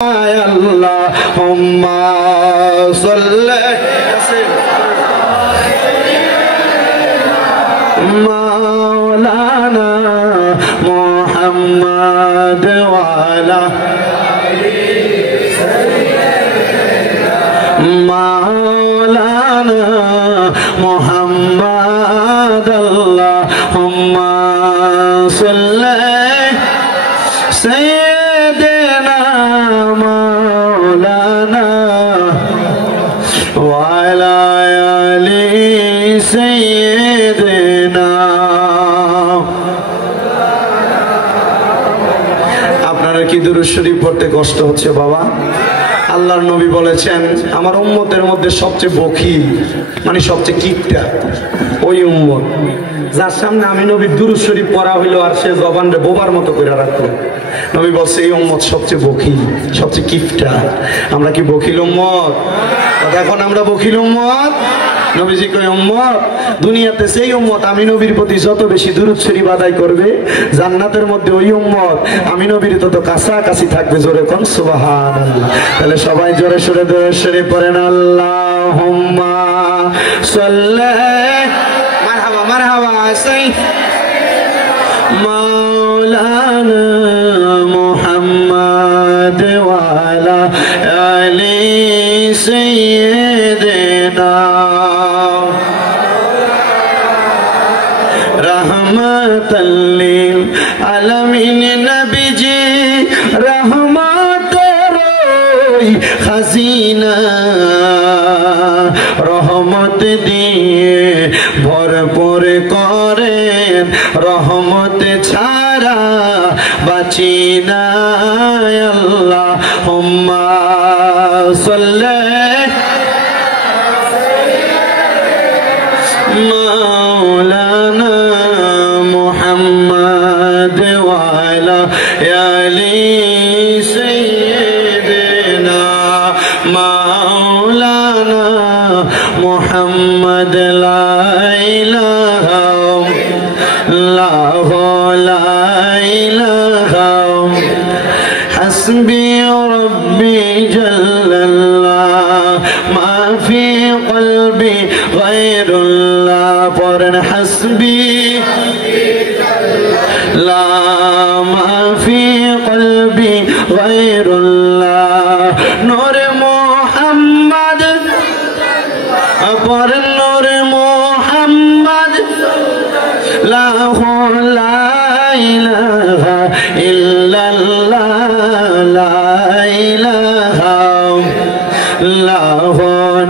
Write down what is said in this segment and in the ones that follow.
Allahumma salli Maulana Muhammad wa ala Maulana Muhammad Allahumma salli Sayyidina Maulana wa ala ali Sayyidina। আপনারা কি দুরূদ শরীফ পড়তে কষ্ট হচ্ছে বাবা? আল্লাহর নবী বলেছেন আমার উম্মতের মধ্যে সবচেয়ে বখিল মানে সবচেয়ে কিপটা ওই উম্মত যার সামনে আমি নবীর দুরূদ শরীফ পড়া হইলো আর সে জবানরে বোবার মতো করে রাখলো। নবী বলছে এই উম্মত সবচেয়ে বখিল সবচেয়ে কিপটা। আমরা কি বখিল উম্মত? এখন আমরা বখিল উম্মত। নবীজি কয় উম্মত দুনিয়াতে সেই উম্মত আমি নবীর প্রতি যত বেশি দুরূদ শরীফ আদায় করবে জান্নাতের মধ্যে ওই উম্মত আমি নবীর তত কাছাকাছি থাকবে। জোরে কোন সুবহানাল্লাহ। তাহলে সবাই জোরে সোরে দুরূদ শরীফ পড়েন আল্লাহুম্মা সাল্লি মারহাবা মারহাবা মাওলানা মুহাম্মদ ওয়া আলা আলি সাইয়্যিদিনা रहमतल लिल आलमीन नबीजी रहमतेर खजीना रहमत दिए भरपुर करें रहमत छाड़ा बाची ना अल्लाहुम्मा सल्ली मौलाना मुहम्मद वाला आली सय्यिदना मौलाना मुहम्मद ला इलाहा इल्लल्लाहु ला इलाहा हस्बी रब्बी जल्लल्लाह मा फी क़ल्बी गैरुल्लाह पढ़ेन हस्बी ला मा फी क़ल्बी गैरुल्लाह नूर मुहम्मद पढ़ेन नूर मुहम्मद ला इलाहा इल्लल्लाह ला इलाहा इल्लल्लाह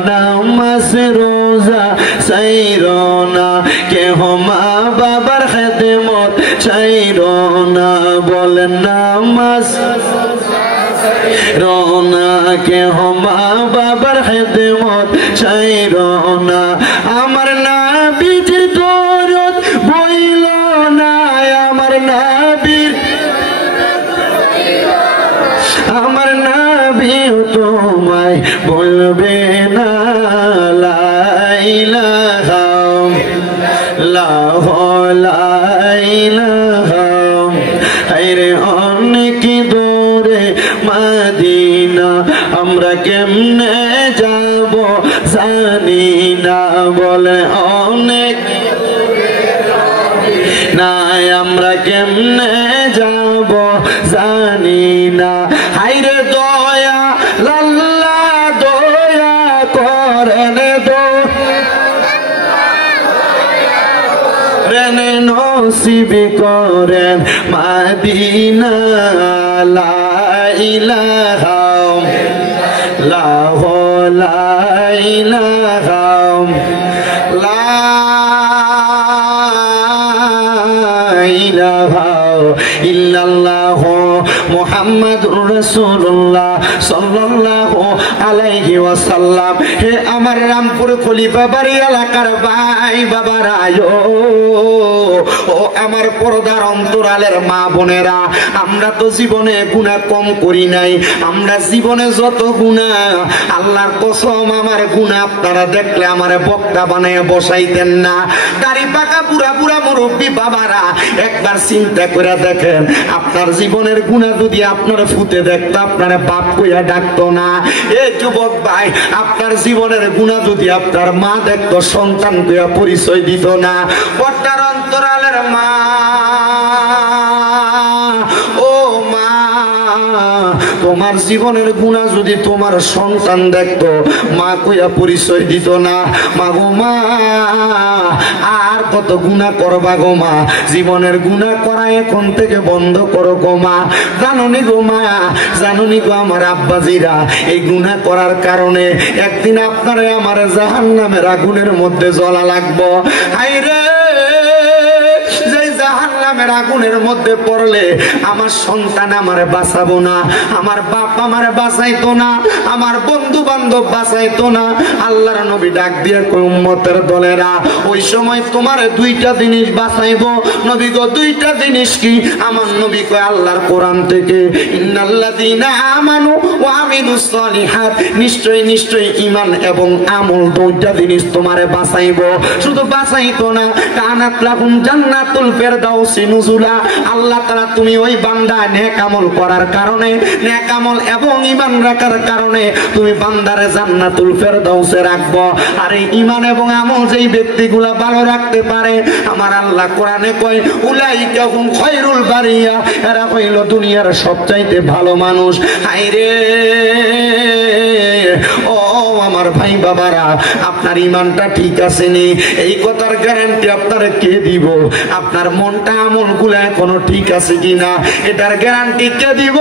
नमाज रोजा सैरोना के हो माँ बाবার খেদমত চাইরোনা বলেন নামাজ রোনা কে হো মাँ বাবার খেদমত চাইরোনা আমার নবীর দরদ বইল না আমার নবীর আমার নবী তোমায় বলবে না লা ইলাহা ইল্লাল্লাহু লা ইলাহা আরে অনেক দূরে মদিনা আমরা কেমনে যাব জানি না বলে অনেক না আমরা কেমনে যাব জানি না হায়রে দয়া লাল্লা দয়া করেন রেনে নসিব করেন মদিনা লা ইলাহা ইল্লাল্লাহু লা ইলাহা ইলাহা ইল্লাল্লাহ মুহাম্মাদুর রাসূলুল্লাহ সাল্লাল্লাহু আলাইহি ওয়াসাল্লাম। হে আমার রামপুর খলিফা বাড়ি এলাকার ভাই বাবারা ও আমার পর্দার অন্তরালের মা বোনেরা আমরা তো জীবনে গুনাহ কম করি নাই। আমরা জীবনে যত গুনাহ আল্লাহর কসম আমার গুনাহ আপনারা দেখলে আমারে বক্তা বানায় বসাইতেন না। দাড়ি পাকা পুরা পুরা মুরব্বী বাবারা একবার চিন্তা করে দেখেন আপনার জীবনের গুনাহ যদি আপনার ফুতে চোখে দেখতো আপনার বাপ কইয়া ডাকতো না। এই যুবক ভাই, আপনার জীবনের গুনাহ যদি আপনার মা দেখতো সন্তান কইয়া পরিচয় দিত না। পর্দার অন্তরালের মা, ও মা, তোমার জীবনের গুনাহ যদি তোমার সন্তান দেখতো মা কইয়া পরিচয় দিত না। মা গো মা, আর কত গুনাহ করবা গো মা, জীবনের গুনাহ করা এখন থেকে বন্ধ করো গো মা। জানুনি গো মা, জানুনি গো আমার আব্বাজিরা, এই গুনাহ করার কারণে একদিন আপনারে আমার জাহান্নামের আগুনের মধ্যে জ্বলা লাগবো। হায়রে, জাহান্নামের আগুনের মধ্যে পড়লে আমার সন্তান আমারে বাঁচাবো না, আমার বাপ আমারে বাঁচাইতো না, আমার বন্ধু বান্ধব বাঁচাইতো না। আল্লাহর নবী ডাক দিয়ে কই, উম্মতের দলেরা, ওই সময় তোমার দুইটা জিনিস বাঁচাইবো। নবী গো, দুইটা জিনিস কি? আমার নবী কয় আল্লাহর কোরআন থেকে, ইন্নাল্লাযীনা আমানু ওয়া আমিলুস সলিহাত, নিশ্চয়ই নিশ্চয়ই ঈমান এবং আমল দুইটা জিনিস তোমারে বাঁচাইবো। শুধু বাঁচাইতো না, কানাত লাহুম জান্নাতুল ফেরদাউসি নুজুলা, আল্লাহ তাআলা তুমি ওই বান্দা নেক আমল করার কারণে, নেক আমল এবং ঈমান রাখার কারণে তুমি বান্দারে জান্নাতুল ফেরদাউসে রাখবো। আর এই ঈমান এবং আমল যেই ব্যক্তিগুলা ভালো রাখতে পারে, আমার আল্লাহ কোরআনে কয়, উলাইকা হুম খায়রুল বারিয়া, এরা হইল দুনিয়ার সবচাইতে ভালো মানুষ। হায়রে, ও আমার ভাই বাবারা, আপনার ঈমানটা ঠিক আছে নি? এই কথার গ্যারান্টি আপনারে কে দিব? আপনার মনটা আমলগুলা এখনো ঠিক আছে কিনা, এটার গ্যারান্টি কে দিব?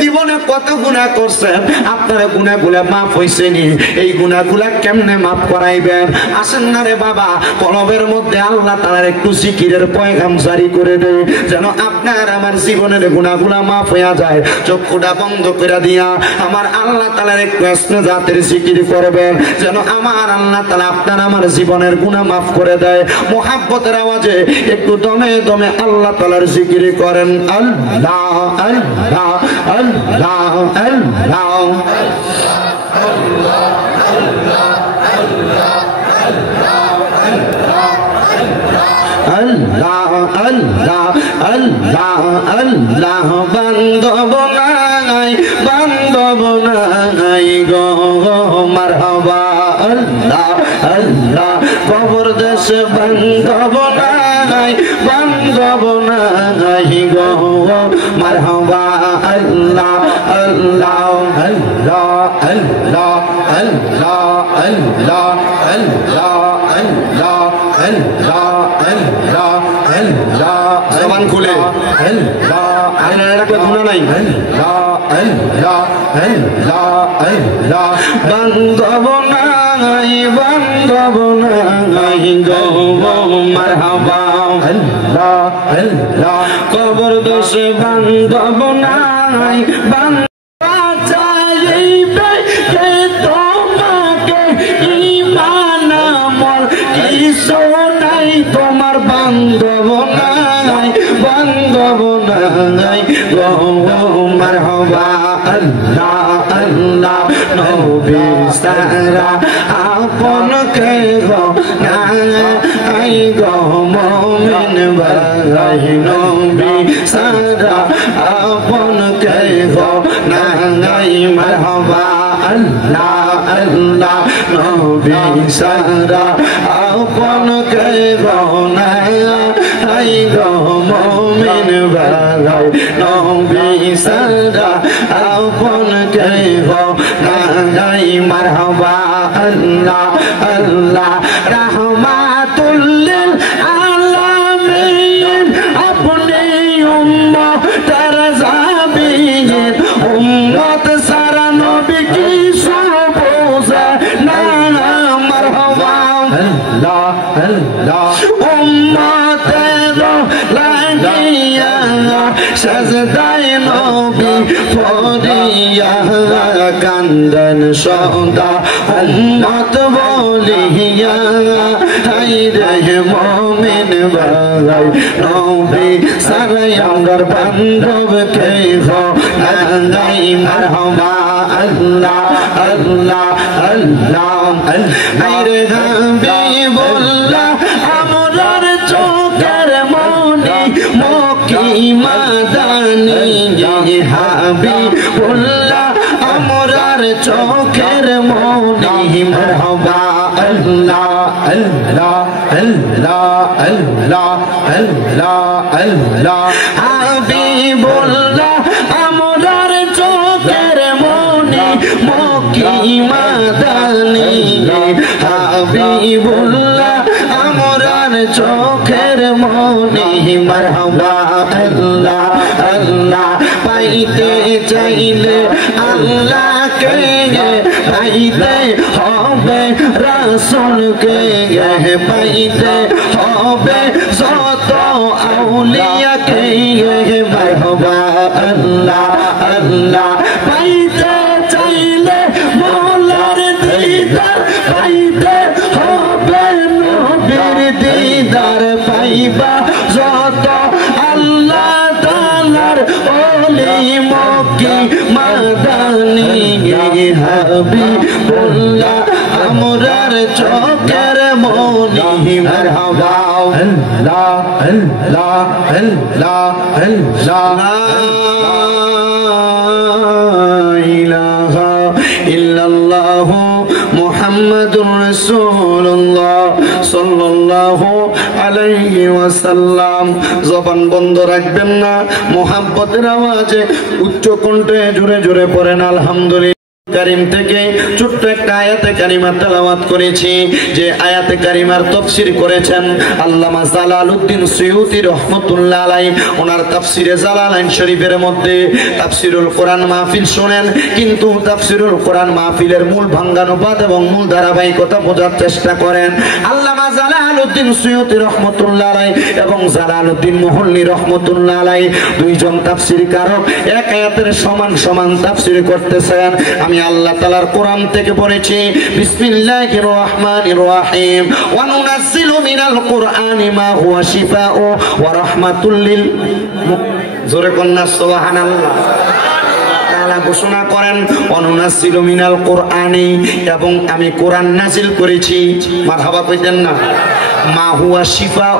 জীবনে কত গুনাহ করছেন, আপনার গুনাহগুলা মাফ হইছে নি? এই গুনাহগুলা কেমনে মাফ করাইবেন? আসেন না রে বাবা, কলবের মধ্যে আল্লাহ তাআলার একটু জিকিরের পয়গাম জারি করে দেয়, যেন আপনার আমার জীবনের গুনাহগুলা মাফ হইয়া যায়। চক্ষুটা বন্ধ করে দিয়া আমার আল্লাহ তাআলার একটু আসনে জাতের জিকির করবেন, যেন আমার আল্লাহ তাআলা আপনার আমার জীবনের গুনাহ মাফ করে দেয়। মুহাব্বতের আওয়াজে একটু দমে দমে আল্লাহ তাআলার জিকির করেন। আল্লাহ আল্লাহ আল্লাহ আল্লাহ আল্লাহ আল্লাহ আল্লাহ আল্লাহ। বান্ধব নাই, বান্ধব নাই গো মারহাবা। আল্লাহ আল্লাহ, কবর দেশে বান্ধব নাই, বান্ধব নাই গো মারহাবা। আল্লাহ আল্লাহ আল্লাহ আল্লাহ আল্লাহ আল্লাহ আল্লাহ আল্লাহ আল্লাহ আল্লাহ আল্লাহ। জবান খুলে আল্লাহ, আর একটা গুনাহ নাই। আল্লাহ আল্লাহ আল্লাহ আল্লাহ। বান্ধব নাই, বান্ধব নাই গো মারহাবা। আল্লাহ আল্লাহ, কবর দোষে বান্ধব নাই, বান্ধব চাইবে কে তোমাকে, ঈমান আমল কিছু নাই তোমার, বান্ধব নাই, বান্ধব নাই গো মারহাবা। আল্লাহ আল্লাহ, নবী সারা আপন কে গো নাই গো মুমিন ভাই, নবী সারা আপন কে গো নাই মারহাবা। আল্লাহ আল্লাহ, নবী সারা আপন কে গো নাই গো মুমিন ভাই, নবী সারা আপন কে গো নাই মারহাবা। আল্লাহ আল্লাহ, রাহমাতুল লিল আলামিন, আপনি উম্মতের জাবিন, উম্মত সারা নবী কি বোঝে না মারহাবা। আল্লাহ আল্লাহ, উম্মতের লাগিয়া সাজদায় নবী পড়িয়া কান্দন সদা, উম্মত বলিয়া হায়রে মুমিন ভাই, নবী সারাই আমার বান্ধব কে গো নাই মারহাবা। আল্লাহ আল্লাহ আল্লাহ, হায়রে হাবিবুল্লাহ আমরার চোখের মনি, মুখ মক্কি মাদানি হাবিবুল্লাহ আমরার চোখের মনি মারহাবা আল্লাহ আল্লাহ আল্লাহ আল্লাহ আল্লাহ আল্লাহ হাবিবুল্লাহ আমরার চোখের মনি মক্কি মাদানি হাবিবুল্লাহ আমরার চোখের মনি মারহাবা আল্লাহ আল্লাহ পাইতে চাইলে আল্লাহকে পাইতে হবে রাসূলকে পাইতে হবে যত আউলিয়াকে মারহাবা আল্লাহ আল্লাহ পাইতে চাইলে মওলার দিদার পাইতে হবে নবীর দিদার পাইবা যত আল্লাহ তাআলার ওলি মক্কি মাদানি হাবিবুল্লাহ আমরার চোখের মনি মারহাবা আল্লাহ আল্লাহ আল্লাহ আল্লাহ ইলাহা ইল্লাল্লাহু মুহাম্মাদুর রাসূলুল্লাহ সাল্লাল্লাহু আলাইহি ওয়াসাল্লাম। জবান বন্ধ রাখবেন না, মুহাব্বতের আওয়াজে উচ্চ কণ্ঠে জোরে জোরে পড়েন আলহামদুলিল্লাহ। কারীম থেকে ছোট্ট একটা আয়াতে কারিমা তেলাওয়াত করেছি, যে আয়াতে কারিমার তাফসীর করেছেন আল্লামা জালালউদ্দিন সুয়ুতী রাহমাতুল্লাহ আলাইহি। ওনার তাফসীরে জালালাইন শরীফের মধ্যে তাফসীরুল কোরআন মাহফিল শুনেন, কিন্তু তাফসীরুল কোরআন মাহফিলের মূল ভাঙ্গানুবাদ এবং মূল ধারাবাহিকতা বোঝার চেষ্টা করেন। আল্লামা জালালউদ্দিন সুয়ুতী রাহমাতুল্লাহ আলাইহি এবং জালালউদ্দিন মুহল্লী রাহমাতুল্লাহ আলাইহি দুইজন তাফসীরকারক এক আয়াতের সমান সমান তাফসীর করতেছেন। আমি আল্লাহ তাআলার কোরআন থেকে পড়েছি, বিসমিল্লাহির রহমানির রহিম, ওয়া নুনাজ্জিলু মিনাল কুরআনি মা হুয়া শিফাউ ওয়া রাহমাতুল লিল জোরে কন্না সুবহানাল্লাহ। তাআলা ঘোষণা করেন অনুনাজ্জিলু মিনাল কুরআনি, এবং আমি কোরআন নাজিল করেছি। মারহাবা কইতেন না? মা হুয়া শিফাউ,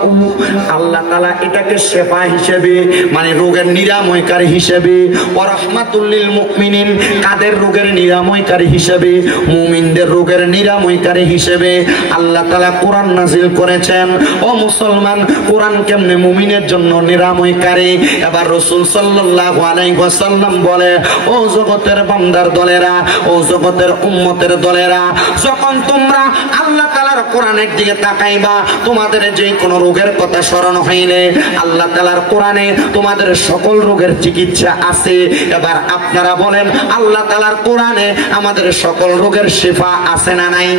আল্লাহ তাআলা এটাকে শিফা হিসেবে মানে রোগের নিরাময়কারী হিসেবে, ওয়া রাহমাতুল লিল মুমিনিন, কাদের রোগের নিরাময়কারী হিসেবে, মুমিনদের রোগের নিরাময়কারী হিসেবে আল্লাহ তাআলা কোরআন নাজিল করেছেন। ও মুসলমান, কোরআন কেমনে মুমিনের জন্য নিরাময়কারী? এবার রাসূল সাল্লাল্লাহু আলাইহি ওয়াসাল্লাম বলে, ও জগতের বান্দার দলেরা, ও জগতের উম্মতের দলেরা, যখন তোমরা আল্লাহ তাআলার কোরআনের দিকে তাকাইবা, তোমাদের যে কোনো রোগের কথা স্মরণ হইলে আল্লাহ তাআলার কোরআনে তোমাদের সকল রোগের চিকিৎসা আছে। এবার আপনারা বলেন, আল্লাহ তাআলার কোরআনে আমাদের সকল রোগের শিফা আছে না নাই?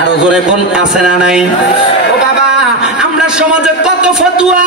আরো জোরে কোন আছে না নাই? ও বাবা, আমরা সমাজে কত ফতোয়া,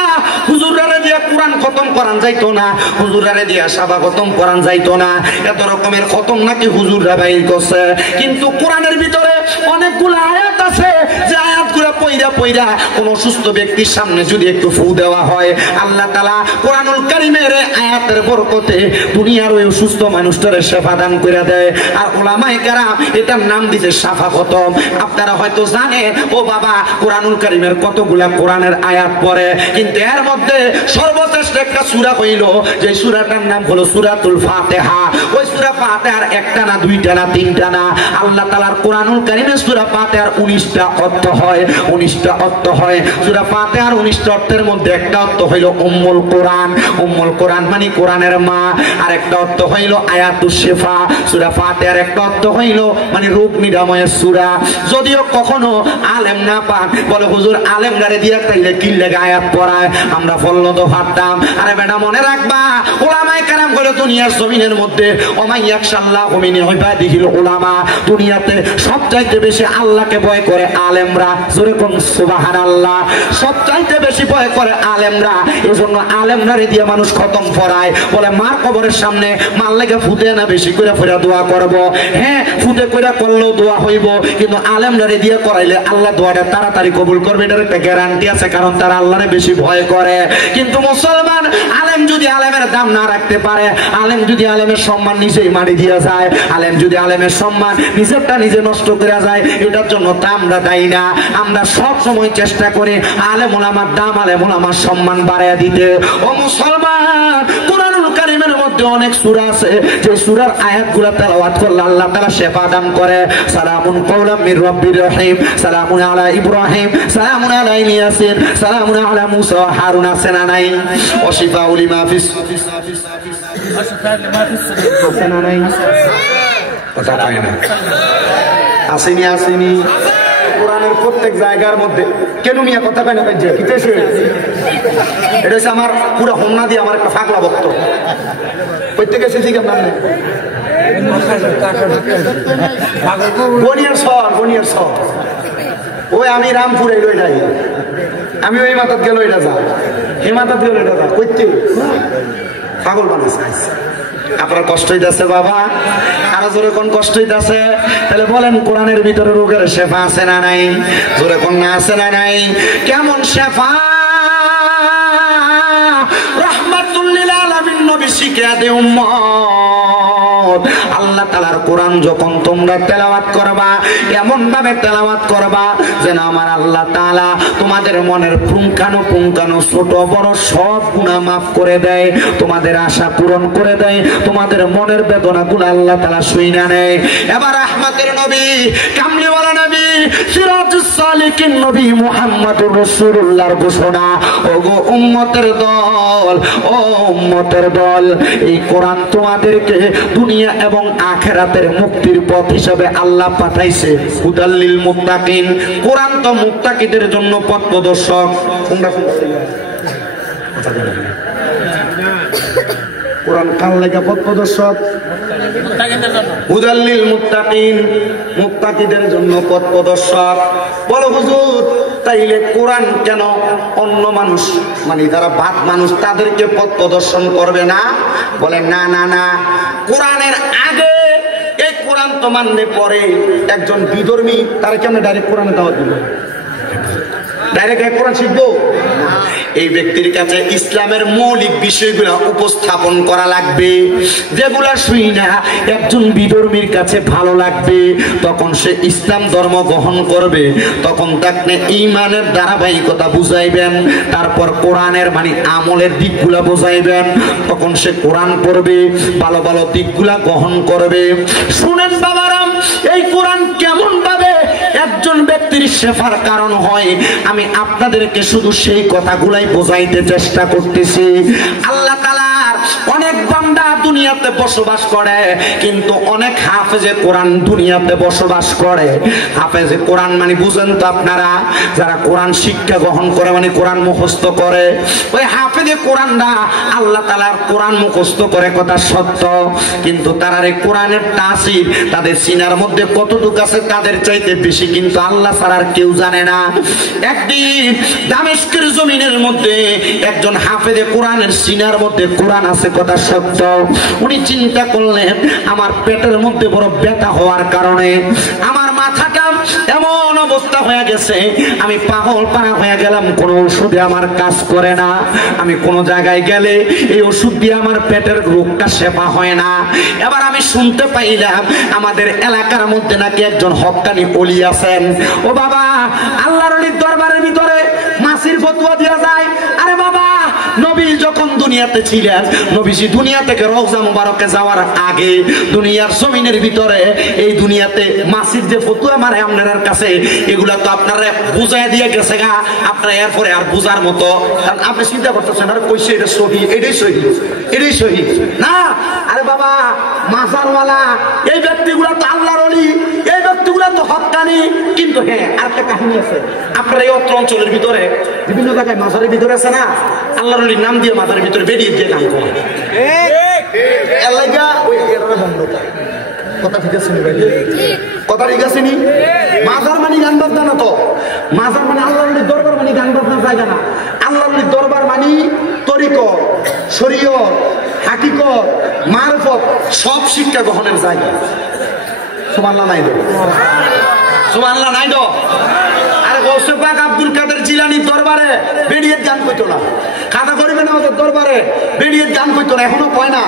হুজুররা দিয়া কোরআন খতম করান যাইতো না, হুজুররা দিয়া সাবা খতম করান যাইতো না, এত রকমের খতম নাকি হুজুররা বাইর করছে। কিন্তু কোরআনের ভিতরে অনেকগুলো আয়াত আছে, যে আয়াতগুলো পয়রা পয়রা কোন অসুস্থ ব্যক্তির সামনে যদি একটু ফু দেওয়া হয়, আল্লাহ তাআলা কোরআনুল কারীমের আয়াতের বরকতে দুনিয়ার ওই অসুস্থ মানুষটারে শিফা দান করে দেয়। আর উলামায়ে কেরাম এটার নাম দিতে শাফা খতম। আপনারা হয়তো জানেন, ও বাবা, কোরআনুল কারীমের কতগুলা কোরআনের আয়াত পড়ে, কিন্তু এর মধ্যে সর্বশ্রেষ্ঠ একটা সূরা হইল, যে সূরাটার নাম হলো সূরাতুল ফাতিহা। ওই সূরা ফাতিহার একটা না, দুইটা না, তিনটা না, আল্লাহ তাআলার কোরআনুল কারীমের সূরা ফাতিহার 19টা অর্থ হয়, 19টা অর্থ হয়। সূরা ফাতিহার 19টা অর্থের মধ্যে একটা অর্থ হইল উম্মুল কোরআন, উম্মুল কোরআন মানে কোরআনের মা। আর একটা অর্থ হইল আয়াতুশ শিফা, সূরা ফাতিহার একটা অর্থ হইল মানে রোগ নিরাময়ের সূরা। যদিও কখনো আলেম না পান, বলে হুজুর আলেমদারে দিয়া তাইলে কি লাগে আয়াত পড়ায়, আমরা ফলল তো পারতাম। আরে বেটা, মনে রাখবা, উলামায়ে কেরাম বলে দুনিয়ার জমিনের মধ্যে ওমাই ইয়াখশাল্লাহু মিন ইবাদিহিল উলামা, দুনিয়াতে সবচাইতে বেশি আল্লাহকে ভয় করে আলেমরা। জোরে কোন সুবহানাল্লাহ। সবচাইতে বেশি ভয় করে আলেমরা, এজন্য আলেমরারে দিয়ে মানুষ খতম পড়ায়। বলে মার কবরের সামনে মার লেগে ফুটে না বেশি করে ফিরা দোয়া করব। হ্যাঁ, ফুটে কইরা করলেও দোয়া হইব, কিন্তু আলেমরারে দিয়ে করাইলে আল্লাহ দোয়াটা তাড়াতাড়ি কবুল করবে, এটার একটা গ্যারান্টি আছে, কারণ তারা আল্লাহরে বেশি ভয় করে। কিন্তু মুসলমান আলেম যদি আলেমের দাম না রাখতে পারে, আলেম যদি আলেমের সম্মান নিজেই মারি দিয়ে যায়, আলেম যদি আলেমের সম্মান নিজেরটা নিজে নষ্ট করে যায়, এটার জন্য তা আমরা দায়ী না। আমরা সব সময় চেষ্টা করে আলেম ওলামার দাম, আলেম ওলামার সম্মান বাড়াইয়া দিতে। ও মুসলমান, কুরআনুল কারীমের মধ্যে অনেক সূরা আছে যে সূরার আয়াতগুলো তেলাওয়াত করলে আল্লাহ তাআলা শেফা দান করে। সালামুন কাওলাম মির রাব্বির রহিম, সালামুন আলা ইব্রাহিম, সালামুন আলা ইয়াসিন, সালামুন আলা মুসা ওয়া হারুন। আছে না নাই? ওয়াশিফাউল লিমা ফিস, আছে না নাই? কথা কয় না, আসেনি আসেনি। কোরআনের প্রত্যেক জায়গার মধ্যে কেন মিয়া কথা কয় না? কিতেছে এটা হচ্ছে আমার পুরো হোমনা দিয়ে আমার একটা ফাগলা ভক্ত প্রত্যেকে এসেছি কেমন বনিয়ার সর, বনিয়ার সর। ওই আমি রামপুরে লই যাই, আমি ওই মাথাত গেল এটা যা, এই মাথাত গেল এটা যা, করতে পাগল বানাইছে। আপনার কষ্ট হইতেছে বাবা? আরো জোরে কোন কষ্ট হইতেছে? তাহলে বলেন কোরআনের ভিতরে রোগের শেফা আছে না নাই? জোরে কোন না আছে না নাই? কেমন শেফা? রাহমাতুল লিল আলামিন নবী শিখিয়ে দে উম্মত, আল্লাহ তাআলার কোরআন যখন তোমরা তেলাওয়াত করবা এমন ভাবে তেলাওয়াত করবা যেন আমার আল্লাহ তাআলা তোমাদের মনের পুঙ্খানু ছোট বড় সব গুনাহ মাফ করে দেয়, তোমাদের আশা পূরণ করে দেয়, তোমাদের মনের বেদনাগুলো আল্লাহ তাআলা শুইনা নেয়। এবার রাহমাতের নবী, কামলিওয়ালা নবী, সিরাজুস সালিকিন নবী মুহাম্মদুর রাসূলুল্লাহর ঘোষণা, ওগো উম্মতের দল, ও উম্মতের দল, এই কোরআন তোমাদেরকে দুনিয়া এবং আখিরাতের মুক্তির পথ হিসেবে আল্লাহ পাঠাইছে। হুদাল্লিল মুত্তাকিন, কোরআন তো মুত্তাকিদের জন্য পথ প্রদর্শক। কোরআন কার লাগা পথ প্রদর্শক? হুদাল্লিল মুত্তাকিন, মুত্তাকিদের জন্য পথ প্রদর্শক। বলো হুজুর, তাইলে কোরআন কেন অন্য মানুষ মানে যারা বাদ মানুষ তাদেরকে পথ প্রদর্শন করবে না? বলেন না না না, কোরআনের আগে এই কোরআন তো মানলে পরে একজন বিধর্মী তারা কেন ডাইরেক্ট কোরআনে দাওয়াত দিল? ডাইরেক্ট কোরআন শিখবো? এই ব্যক্তির কাছে ইসলামের মৌলিক বিষয়গুলো উপস্থাপন করা লাগবে, যেগুলা শুই না একজন বিধর্মীর কাছে ভালো লাগবে, তখন সে ইসলাম ধর্ম গ্রহণ করবে। তখন তাকে ঈমানের ধারাবাহিকতা বুঝাইবেন, তারপর কোরআনের মানে আমলের দিকগুলা বুঝাইবেন, তখন সে কোরআন পড়বে, ভালো ভালো দিকগুলা গ্রহণ করবে। শুনেন বাবারাম, এই কোরআন কেমন ভাবে একজন ব্যক্তির শেফার কারণ হয় আমি আপনাদেরকে শুধু সেই কথাগুলাই বোঝাইতে চেষ্টা করতেছি। আল্লাহ তাআলার অনেক বান্দা দুনিয়াতে বসবাস করে, কিন্তু অনেক হাফেজে কোরআন দুনিয়াতে বসবাস করে। হাফেজে কোরআন মানে বুঝেন তো আপনারা, যারা কোরআন শিক্ষা গ্রহণ করে মানে কোরআন মুখস্থ করে, ওই হাফেজে কোরআনরা আল্লাহ তাআলার কোরআন মুখস্থ করে কথা সত্য, কিন্তু তারা এই কোরআনের তাসির তাদের সিনার মধ্যে কতটুকু আছে তাদের চাইতে বেশি কিন্তু আল্লাহ ছাড়া আর কেউ জানে না। একদিন দামেস্কের জমিনের মধ্যে একজন হাফেজে কোরআনের সিনার মধ্যে কোরআন আছে কথা সত্য, উনি চিন্তা করলেন আমার পেটের মধ্যে বড় ব্যথা হওয়ার কারণে আমার মাথাটা এমন অবস্থা হয়ে গেছে, আমি পাগল পারা হয়ে গেলাম, কোনো ওষুধে আমার কাজ করে না, আমি কোন জায়গায় গেলে এই ওষুধ দিয়ে আমার পেটের রোগটা সেবা হয় না। এবার আমি শুনতে পাইলাম আমাদের এলাকার মধ্যে নাকি একজন হক্কানি ওলি আছেন। ও বাবা, আল্লাহর ওলির দরবারের ভিতরে মাসির ফতোয়া দেওয়া যায়? আরে বাবা, নবী যখন দুনিয়াতে ছিলেন, নবীজি দুনিয়া থেকে রওজা মুবারকে যাওয়ার আগে দুনিয়ার জমিনের ভিতরে এই দুনিয়াতে মাসির যে ফতোয়া মারে আপনার কাছে, এগুলা তো আপনারা বুঝাই দিয়ে গেছে গা, আপনারা এরপরে আর বুঝার মতো আপনি চিন্তা করতেছেন আর কইছে এটা সহি, এটাই সহি, এটাই সহি না। আরে বাবা, মাজারওয়ালা এই ব্যক্তিগুলা তো আল্লাহর ওলি, এই ব্যক্তিগুলা তো হক্কানি। কিন্তু হ্যাঁ, আরেকটা কাহিনী আছে, আপনার এই অত্র অঞ্চলের ভিতরে বিভিন্ন জায়গায় মাজারের ভিতরে আছে না, আল্লাহর ওলির নাম দিয়ে মাজারের ভিতরে বেরিয়ে দিয়ে গান করে। কথা ঠিক আছে নি ভাই? কথা ঠিক আছে নি? মাজার মানে গান বাজনা না তো, মাজার মানে আল্লাহর দরবার মানে গান বাজনা জায়গা না। আল্লাহর দরবার মানে তরিকত, শরীয়ত, হাকিকত, মারফত সব শিক্ষা গ্রহণের জায়গা। সুবহানাল্লাহ নাই দো, সুবহানাল্লাহ নাই দো। আরে গৌসে পাক আব্দুল কাদের জিলানীর দরবারে বেরিয়ে গান কইতো না, খাতা করিবেন আমাদের দরবারে বেরিয়ে গান কইতো না, এখনো কয় না।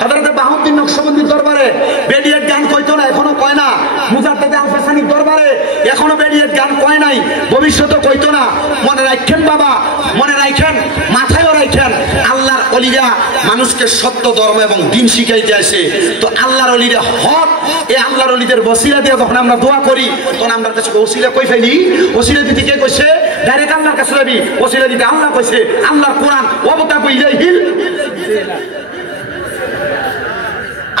হযরত বাহাউদ্দিন নকশবন্দির দরবারে বেডিয়ের গান কইতো না, এখনো কয় না। মুজাদ্দেদ আল-ফাসানির দরবারে এখনো বেডিয়ের গান কয় নাই, ভবিষ্যতে কইতো না। মনে রাখেন বাবা, মনে রাখেন, মাথায়ও রাখেন, আল্লাহর ওলিরা মানুষকে সত্য ধর্ম এবং দ্বীন শিখাইতে আসে। তো আল্লাহর ওলিরা হক, এই আল্লাহর ওলিদের ওসিলা দিয়ে যখন আমরা দোয়া করি তখন আমরা কাছে ওসিলা কই ফেলি। ওসিলা দিতে কে কইছে? ডাইরেক্ট আল্লাহর কাছে যাবি। ওসিলা দিতে আল্লাহ কইছে, আল্লাহর কোরআন, ওয়াবতাগু ইলাইহিল,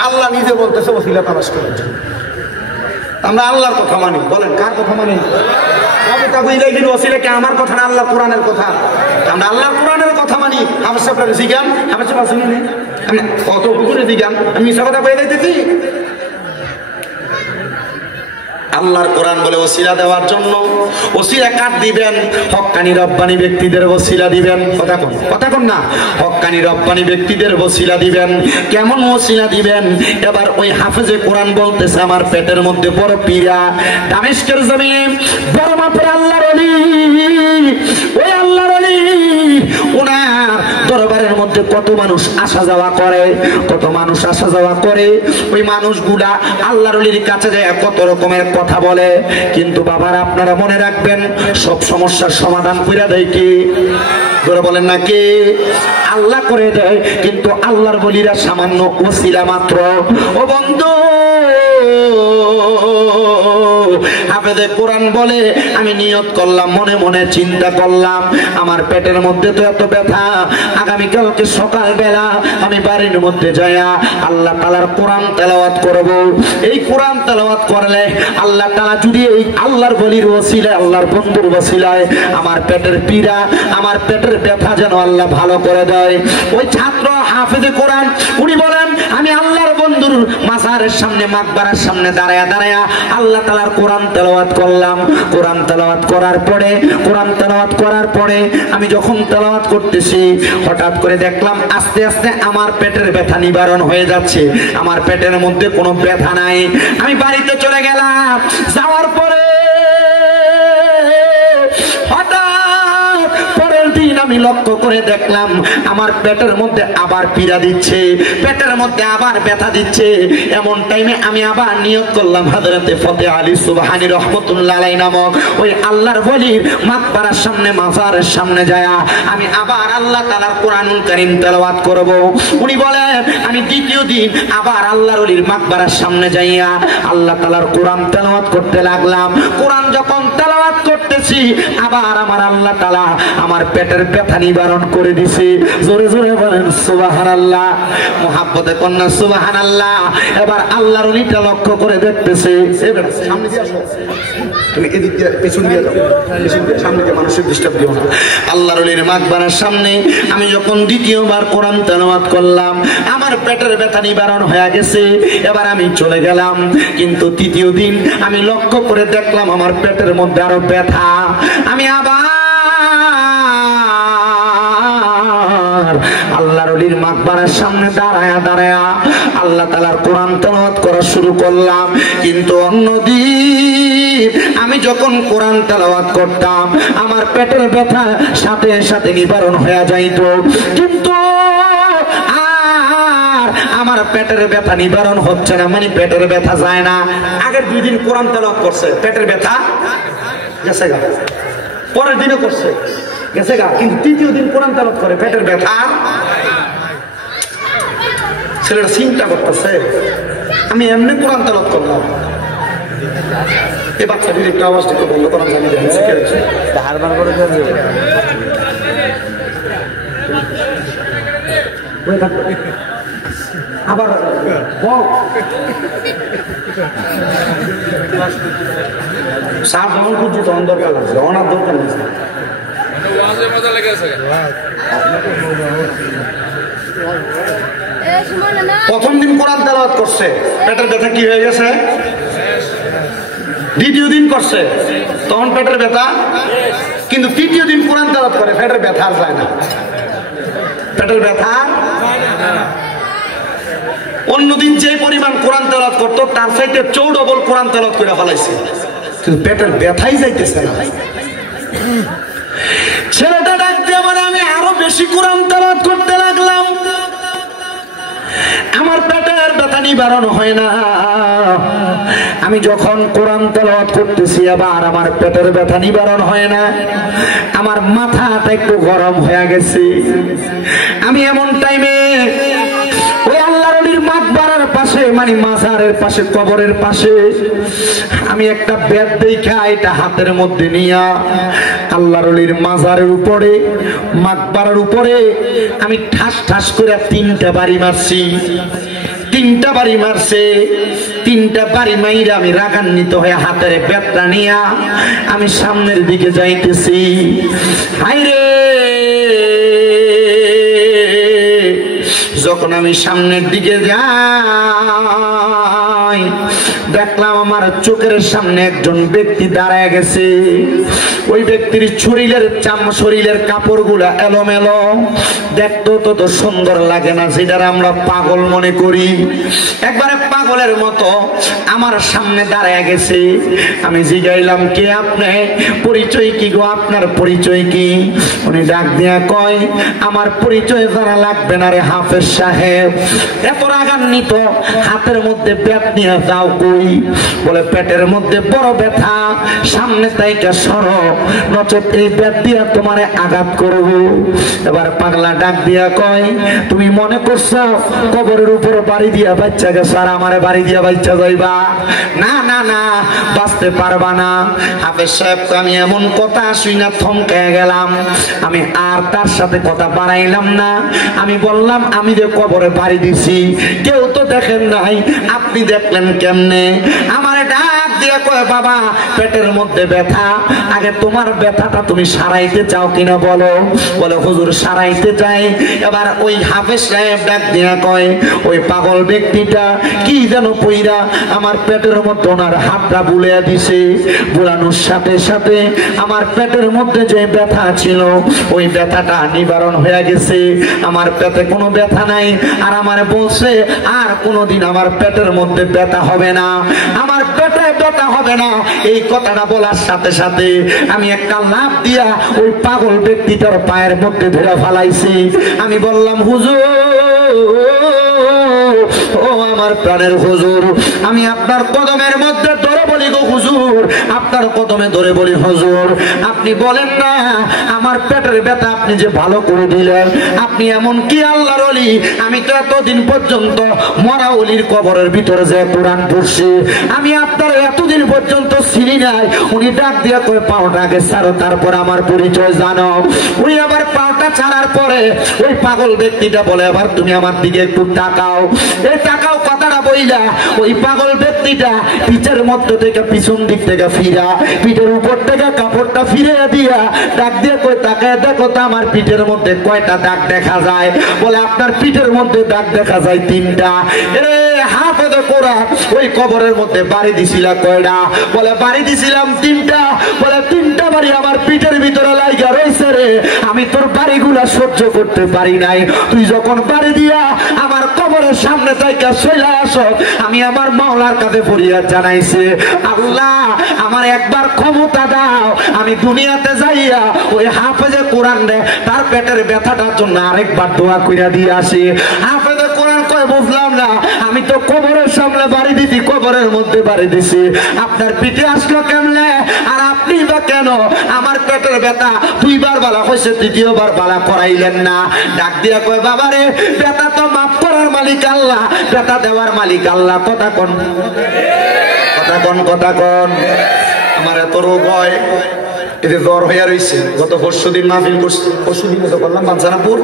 আল্লাহ নিজে বলতেছে ওসিলা তালাশ করার জন্য। আমরা আল্লাহর কথা মানি। বলেন কার কথা মানি? ওয়াবতাগু ইলাইহিল ওসিলা, কি আমার কথা না আল্লাহর কোরআনের কথা? আমরা আল্লাহর কোরআনের কথা মানি। আমার সব জিগান, আমার সব আসেনি নেই, আমি কত পুকুরে জিগান, আমি সব কথা বলে দিতেছি। আল্লাহর কোরআন বলে ওসিলা দেওয়ার জন্য। ওসিলা কাট দিবেন? হক্কানি রব্বানি ব্যক্তিদের ওসিলা দিবেন। কথা কোন না, হক্কানি রব্বানি ব্যক্তিদের ওসিলা দিবেন। কেমন ওসিলা দিবেন? এবার ওই হাফেজে কোরআন বলতেছে, আমার পেটের মধ্যে বড় পীরা, দামেস্কের জমিনে বড় মাপের আল্লাহর ওলি, ওই আল্লাহর ওলি, ওনার দরবারের মধ্যে কত মানুষ আসা যাওয়া করে, কত মানুষ আসা যাওয়া করে। ওই মানুষগুলা আল্লাহর ওলির কাছে যায় কত রকমের কথা বলে। কিন্তু বাবারা আপনারা মনে রাখবেন, সব সমস্যার সমাধান করে দেয় কি? ধরে বলেন না কে? আল্লাহ করে দেয়। কিন্তু আল্লাহর ওলিরা সামান্য ওসিলা মাত্র। ও বন্ধু, হাফেজে কোরআন বলে, আমি নিয়ত করলাম, মনে মনে চিন্তা করলাম, আমার পেটের মধ্যে তো এত ব্যথা, আগামীকালকে সকালবেলা আমি বাড়ির মধ্যে যাইয়া আল্লাহ তাআলার কোরআন তেলাওয়াত করব। এই কোরআন তেলাওয়াত করলে আল্লাহ তাআলা যদি এই আল্লাহর ওলির ওসিলায়, আল্লাহর বন্ধুর ওসিলায় আমার পেটের পীড়া, আমার পেটের ব্যথা যেন আল্লাহ ভালো করে দেয়। ওই ছাত্র হাফেজে কোরআন উনি বলেন, আমি আল্লাহর বন্ধুর মাজারের সামনে, মাকবারার সামনে দাঁড়ায়া দাঁড়ায়া আল্লাহ তাআলার কোরআন তেলাওয়াত করলাম। কোরআন তেলাওয়াত করার পরে আমি যখন তেলাওয়াত করতেছি, হঠাৎ করে দেখলাম আস্তে আস্তে আমার পেটের ব্যথা নিবারণ হয়ে যাচ্ছে, আমার পেটের মধ্যে কোনো ব্যথা নাই। আমি বাড়িতে চলে গেলাম। যাওয়ার পরে হঠাৎ পরের দিন আমি লক্ষ্য করে দেখলাম আমার পেটের মধ্যে আবার পীড়া দিচ্ছে, পেটের মধ্যে আবার ব্যথা দিচ্ছে। এমন টাইমে আমি আবার নিয়ত করলাম, হযরতে ফতেহ আলী সুবহানী রহমাতুল্লাহ আলাইহি নামক ওই আল্লাহর ওলির মাকবারার সামনে, মাজারের সামনে যায়া আমি আবার আল্লাহ তাআলার কোরআনুল কারীম তেলাওয়াত করব। উনি বলেন, আমি দ্বিতীয় দিন আবার আল্লাহর ওলির মাকবারার সামনে যাইয়া আল্লাহ তাআলার কোরআন তেলাওয়াত করতে লাগলাম। কোরআন যখন তেলাওয়াত করতেছি, আবার আমার আল্লাহ তাআলা আমার পেটের ব্যথা নিবারণ করে দিছে। জোরে জোরে বলেন সুবহানাল্লাহ, মুহাব্বতে কন্যা সুবহানাল্লাহ। এবার আল্লাহর ওলিটা লক্ষ্য করে দেখতেছে, সামনে দিয়ে আসো, তুমি এদিক দিয়ে পেছন দিয়ে যাও, পেছন দিয়ে, সামনে দিয়ে মানুষের ডিস্টার্ব দিও না। আল্লাহর ওলির মাকবারার সামনে আমি যখন দ্বিতীয়বার কোরআন তেলাওয়াত করলাম, আমার পেটের ব্যথা নিবারণ হয়ে গেছে। এবার আমি চলে গেলাম। কিন্তু তৃতীয় দিন আমি লক্ষ্য করে দেখলাম আমার পেটের মধ্যে আরো ব্যথা। আমি আবার আল্লাহর ওলির মাকবারার সামনে দাঁড়ায়া দাঁড়ায়া আল্লাহ তাআলার কোরআন তেলাওয়াত করা শুরু করলাম। কিন্তু অন্যদিন আমি যখন কোরআন তেলাওয়াত করতাম, আমার পেটের ব্যথা সাথে সাথে নিবারণ হয়ে যাইত। কিন্তু আমার পেটের ব্যথা নিবারণ হচ্ছে না, মানে পেটের ব্যথা যায় না। আগের 2 দিন কোরআন তেলাওয়াত করছে, পেটের ব্যথা গেছে গা, পরের দিনও করছে গেছে গা, কিন্তু তৃতীয় দিন কোরআন তেলাওয়াত করে পেটের ব্যথা। ছেলেটা চিন্তা করতেছে, আমি এমনি কোরআন তেলাওয়াত করলাম, এই বাচ্চাটির একটু আওয়াজ একটু বন্ধ করা জানি দেন, শিখে গেছে আবার সাপ যখন খুঁজছে তখন দরকার লাগছে, অনার দরকার নেই। প্রথম দিন কোরআন তেলাওয়াত করছে, পেটের ব্যথা কি হয়ে গেছে। দ্বিতীয় দিন করছে, তখন পেটের ব্যথা, কিন্তু তৃতীয় দিন কোরআন তেলাওয়াত করে পেটের ব্যথা আর যায় না, পেটের ব্যথা। অন্যদিন যে পরিমাণ কোরআন তেলাওয়াত করতো তার চাইতে 4 ডবল কোরআন তেলাওয়াত করে ফেলাইছে, কিন্তু পেটের ব্যথাই যাইতেছে না। ছেলেটা ডাক দিয়ে বলে, আমি আরো বেশি কোরআন তেলাওয়াত করতে লাগলাম। আমার পেটের ব্যথা নিবারণ হয় না। আমি যখন কোরআন তেলাওয়াত করতেছি আবার আমার পেটের ব্যথা নিবারণ হয় না। আমার মাথাটা একটু গরম হয়ে গেছে। আমি এমন টাইমে ওই আল্লাহর ওলির মাকবারার পাশে, মানে মাজারের পাশে, কবরের পাশে আমি একটা বেত দেখা এটা হাতের মধ্যে নিয়া আল্লাহর ওলির মাজারের উপরে, মাকবারার উপরে আমি ঠাস ঠাস করে 3টা বাড়ি মারছি। 3টা বাড়ি মারছে। 3টা বাড়ি মাইরা আমি রাগান্বিত হয়ে হাতের বেতটা নিয়া আমি সামনের দিকে যাইতেছি। হায়রে, যখন আমি সামনের দিকে যাই দেখলাম আমার চোখের সামনে একজন ব্যক্তি দাঁড়ায় গেছে। ওই ব্যক্তির শরীরের কাপড়গুলা এলোমেলো, দেখতে তত সুন্দর লাগে না, যেটা আমরা পাগল মনে করি। একবারে পাগলের মতো আমার সামনে দাঁড়ায় গেছে। আমি জিগাইলাম, কে আপনি? পরিচয় কি গো? আপনার পরিচয় কি? উনি ডাক দিয়া কয়, আমার পরিচয় জানা লাগবে না রে হাফেজ সাহেব। এত রাগান্বিত, হাতের মধ্যে ব্যাট নিয়ে যাও কই? বলে পেটের মধ্যে বড় ব্যথা, সামনে তাইকা সরো, নচেত এই ব্যাট দিয়া তোমারে আঘাত করব। এবার পাগলা ডাক দিয়া কয়, তুমি মনে করছো কবরের উপরে বাড়ি দিয়া বাচ্চা গেছো আর আমারে বাড়ি দিয়া বাচ্চা যাইবা? না না না, বাঁচতে পারবা না। হাফেজ সাহেব, আমি এমন কথা শুই না থমকে গেলাম। আমি আর তার সাথে কথা বাড়াইলাম না। আমি বললাম, আমি যে কবরে বাড়ি দিছি কেউ তো দেখেন নাই, আপনি দেখলেন কেমনে? আমার ডাক দিয়ে কয়, বাবা পেটের মধ্যে ব্যথা, আগে তোমার ব্যথাটা তুমি সারাইতে চাও কিনা বলো? বলে, হুজুর সারাইতে চাই। এবার ওই হাফেজ সাহেব ডাক দিয়ে কয়, ওই পাগল ব্যক্তিটা কি যেন পইরা আমার পেটের মধ্যে ওনার হাতটা বুলিয়ে দিছে। বুলানোর সাথে সাথে আমার পেটের মধ্যে যে ব্যথা ছিল ওই ব্যথাটা নিবারণ হয়ে গেছে। আমার পেটে কোনো ব্যথা নাই। আর আমারে বলছে, আর কোনোদিন আমার পেটের মধ্যে ব্যথা হবে না, আমার পেটে ব্যথা হবে না। এই কথাটা বলার সাথে সাথে আমি একটা লাফ দিয়া ওই পাগল ব্যক্তিটার পায়ের মধ্যে ধরে ফেলাইছি। আমি বললাম, হুজুর, ও আমার প্রাণের হুজুর, আমি আপনার কদমের মধ্যে ধরে বলি গো হুজুর, আপনার কদমে ধরে বলি হুজুর, আপনি বলেন না আমার পেটের ব্যথা আপনি যে ভালো করে দিলেন। আপনি এমন কি আল্লাহর ওলি? আমি তো এতদিন পর্যন্ত মরা ওলির কবরের ভিতরে যে কোরআন পড়ছি, আমি আপনার এতদিন পর্যন্ত চিনি নাই। উনি ডাক দিয়ে কই, পাওটাকে ছাড়ো, তারপর আমার পরিচয় জানো। উনি আবার পাওটা ছাড়ার পরে ওই পাগল ব্যক্তিটা বলে, এবার তুমি আমার দিকে একটু তাকাও। এই তাকাও কথাটা বইলা ওই পাগল ব্যক্তিটা পিঠের মধ্যে থেকে পিছন দিক থেকে ফিরা, পিঠের উপর থেকে কাপড়টা ফিরে দিয়া ডাক দিয়ে কই, তাকায় দেখো তো আমার পিঠের মধ্যে কয়টা দাগ দেখা যায়? বলে, আপনার পিঠের মধ্যে দাগ দেখা যায় 3টা। এরে হাফেজে কোরআন, ওই কবরের মধ্যে বাড়ি দিছিলা কয়টা? বলে, বাড়ি দিছিলাম 3টা। বলে, 3টা বাড়ি আমার পিঠের ভিতরে লাইগা রয়েছে রে, আমি তোর বাড়িগুলা সহ্য করতে পারি নাই। তুই যখন বাড়ি দিয়া আমার কবরের সামনে তাইকা চলে আসো, আমি আমার মাওলার কাছে ফরিয়াদ জানাইছি, আল্লাহ আমার একবার ক্ষমতা দাও, আমি দুনিয়াতে যাইয়া ওই হাফেজে কোরআন রে তার পেটের ব্যথাটার জন্য আরেকবার দোয়া কইরা দিয়ে আসি। হাফেজে কোরআন কয়, বুঝলাম না, আমি তো কবরের সামনে বাড়ি দিছি, কবরের মধ্যে বাড়ি দিছি, আপনার পিঠে আসলো কেমনে? আর আপনি বা কেন আমার পেটের ব্যথা 2বার বালা হয়েছে, 3য়বার বালা করাইলেন না? ডাক দিয়া কয়, বাবা রে, ব্যথা তো মাফ করার মালিক আল্লাহ, ব্যথা দেওয়ার মালিক আল্লাহ। কথা কন, কথা কন, কথা কন। আমার এত রোগ হয়, এতে জ্বর হইয়া রয়েছে। গত পরশুদিন মাহফিল করছি, পরশুদিন তো করলাম বাঞ্ছারামপুর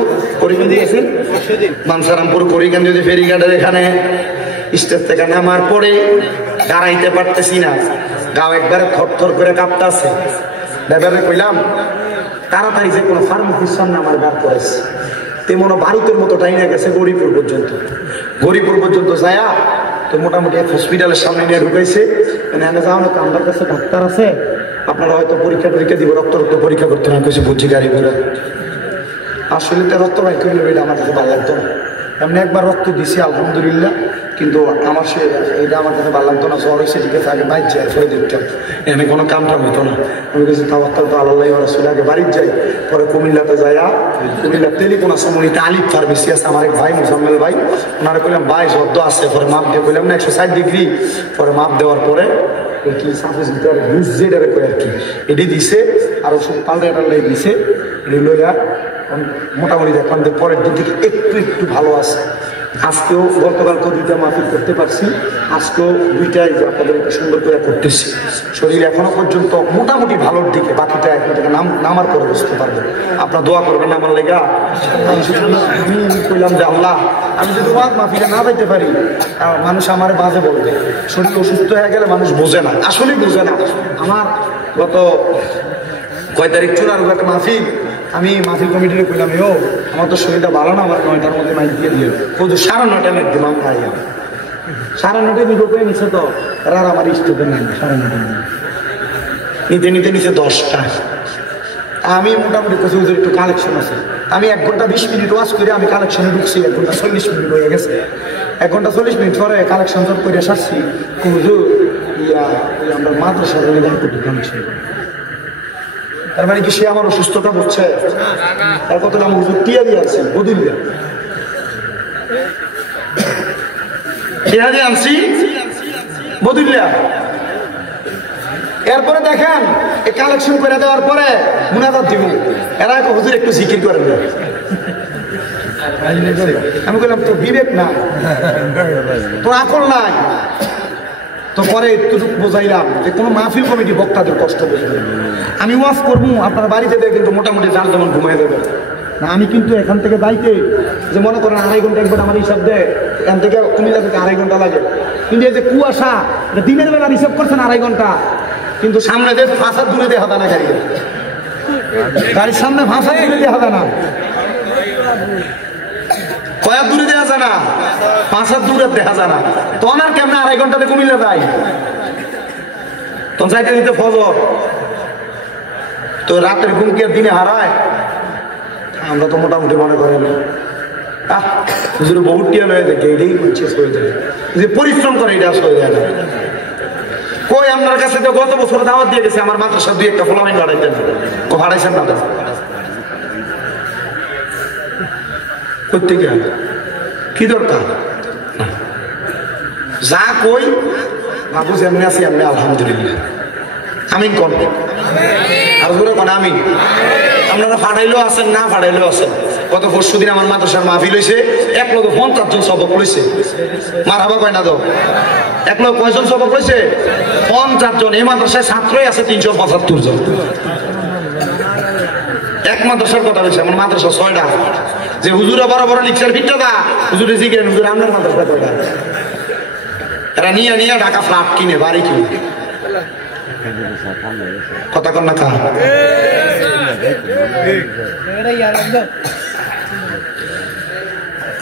করিগঞ্জ গেছি, বাঞ্ছারামপুর করিগঞ্জ যদি ফেরিঘাটের এখানে স্টেজ থেকে নামার পরে দাঁড়াইতে পারতেছি না, গাও একবারে থরথর করে কাঁপতেছে। ব্যাপারে কইলাম, তাড়াতাড়ি যে কোনো ফার্মেসির সামনে আমার গাড় করেছে, তেমন ভারতের মতো টাইনা গেছে গরিপুর পর্যন্ত। গরিপুর পর্যন্ত যায়া তো মোটামুটি এক হসপিটালের সামনে নিয়ে ঢুকাইছে। যাও না, আমার কাছে ডাক্তার আছে, আপনারা হয়তো পরীক্ষা দিব, রক্ত পরীক্ষা করতে না কেছে, বুঝছি গাড়ি ঘোরা। আসলে তো রক্ত বাই করলে এটা আমার কাছে ভালো লাগতো না। এমনি একবার রক্ত দিছি, আলহামদুলিল্লাহ কিন্তু আমার সে এটা আমার কাছে ভালো লাগতো না, জ্বর হয়েছে ঠিক আছে আগে বাইর যায় পরে দেখতাম, এনে কোনো কামটা হতো না। আমি কাছে তাওয়াক্কাল তো আল্লাহ ওয়া রাসূল, আগে বাড়ির যাই, পরে কুমিল্লাতে যাইয়া কুমিল্লা টেলিফোন সমনিতে আলিফ ফার্মেসি আছে আমার এক ভাই মুজাম্মেল ভাই, ওনারা কইলাম ভাই সদ্য আছে, পরে মাপ দিয়ে কইলাম না 160 ডিগ্রি, পরে মাপ দেওয়ার পরে কি সাপোজ ভিতরে বুঝ যেটারে কই আর কি এটি দিছে আর ওষুধ পাল্টাই দিছে লইয়া মোটামুটি দেখলাম যে পরের দিন থেকে একটু একটু ভালো আছে। আজকেও গতকালকে দুইটা মাহফিল করতে পারছি, আজকেও দুইটাই যে আপনাদের সুন্দর করে করতেছি। শরীর এখনো পর্যন্ত মোটামুটি ভালোর দিকে, বাকিটা এখন থেকে নামার পরে বুঝতে পারবেন। আপনার দোয়া করবেন আমার লেগা। আমি কইলাম যে আল্লাহ আমি যদি মাহফিলে না যাইতে পারি মানুষ আমার বাজে বলবে, শরীর অসুস্থ হয়ে গেলে মানুষ বোঝে না, আসলেই বোঝে না। আমার গত কয় তারিখ 14 একটা মাহফিল, আমি মাহফিল কমিটিতে কইলাম ও আমার তো শরীরটা ভালো না, আমার 9টার মধ্যে মাইক দিয়ে দিল, কিন্তু 9:30 মাইক দিলাম ভাই, 9:30 ভিডিও করে নিচ্ছে তো আর আমার স্টুডেন্ট নেই, 9:30 নিতে নিচে 10টা। আমি মোটামুটি কিছু একটু কালেকশন আছে, আমি 1 ঘন্টা 20 মিনিট ওয়াজ করে আমি কালেকশনে ঢুকছি, 1 ঘন্টা 40 মিনিট হয়ে গেছে। 1 ঘন্টা 40 মিনিট পরে কালেকশন সব করে সারছি, হুজুর আমরা মাদ্রাসার গান করতে কালেকশন। তার মানে কি সে আমার অসুস্থতা বুঝছে? তার কত নাম হুজুর টিয়া দিয়ে আনছি, বদুল্লা টিয়া দিয়ে আনছি বদুল্লা। এরপরে দেখেন এই কালেকশন করে দেওয়ার পরে মুনাজাত দিব, এরা হুজুর একটু জিকির করেন। আমি বললাম তোর বিবেক না, তোর আকল নাই। তো পরে একটুটুকু বোঝাইলাম যে কোনো মাহফিল কমিটি বক্তাদের কষ্ট বুঝবে। আমি ওয়াজ করবো আপনার বাড়িতে দেয় কিন্তু মোটামুটি যার যেমন ঘুমাই দেবে না। আমি কিন্তু এখান থেকে যাইতে যে মনে করেন 2.5 ঘন্টা একবার আমার হিসাব দেয়, এখান থেকে কুমিল্লা থেকে 2.5 ঘন্টা লাগে। কিন্তু এই যে কুয়াশা দিনের বেলা হিসাব করছেন 2.5 ঘন্টা, কিন্তু সামনে দিয়ে ফাঁসার দূরে দিয়ে হাতা না গাড়ির সামনে ফাঁসার দূরে দিয়ে হাতা না, কয়েক দূরে দেওয়া যায় না, 5 হাত দূরে দেখা যায় না। তখন আর কেমন 2.5 ঘন্টাতে কুমিল্লা যায়, তখন যাইতে দিতে ফজর। তো রাতের ঘুম কি দিনে হারায়? আমরা তো মোটামুটি মনে করেন বহুত টিয়া লয়ে দেখে এটাই শেষ হয়ে যায়, যে পরিশ্রম করে এটা হয়ে যায় না। কই আপনার কাছে তো গত বছর দাওয়াত দিয়ে গেছে, আমার মাদ্রাসা 2-1টা ফলামিন বাড়াইতেন, ও হারাইছেন না প্রত্যেকে। কি দরকার? যা কই বাবু যেমনি আছি এমনি আলহামদুলিল্লাহ, আমিন কোন আর জোরে কোন আমিন। আপনারা ফাটাইলেও আছেন না ফাটাইলেও আছেন। গত পরশুদিন আমার মাদ্রাসার মাহফিল হয়েছে, 150 জন সবক লইছে, মারহাবা কয় না তো? 100 কয়জন সবক লইছে? 50 জন। এই মাদ্রাসায় ছাত্রই আছে 375 জন। এক মাদ্রাসার কথা বলছে, আমার মাদ্রাসা 6টা। যে হুজুরা বড় বড় লিকচার ভিটটা দা হুজুরে জিজ্ঞেস হুজুর আপনার মাদ্রাসা কয়টা? এরা নিয়ে নিয়ে ঢাকা ফ্ল্যাট কিনে বাড়ি কিনে কথা কন না খা।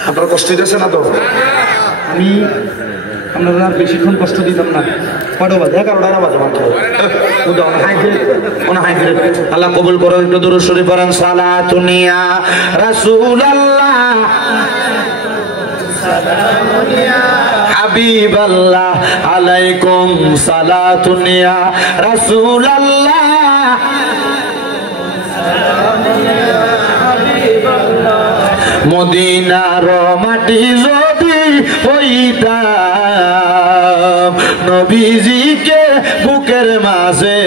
আপনার কষ্ট দিতেছে না তো? আমি আপনারা আর বেশিক্ষণ কষ্ট দিতাম না। কটা বাজে? 11টা বাজে মাত্র। আল্লাহ কবুল করো। একটু দুরূদ শরীফ পড়েন। সালাতুন ইয়া রাসূলুল্লাহ হাবিবাল্লাহ আলাইকুম সালাতুন ইয়া রাসূলুল্লাহ মদিনার মাটি যদি হইতাম নবীজিকে বুকের মাঝে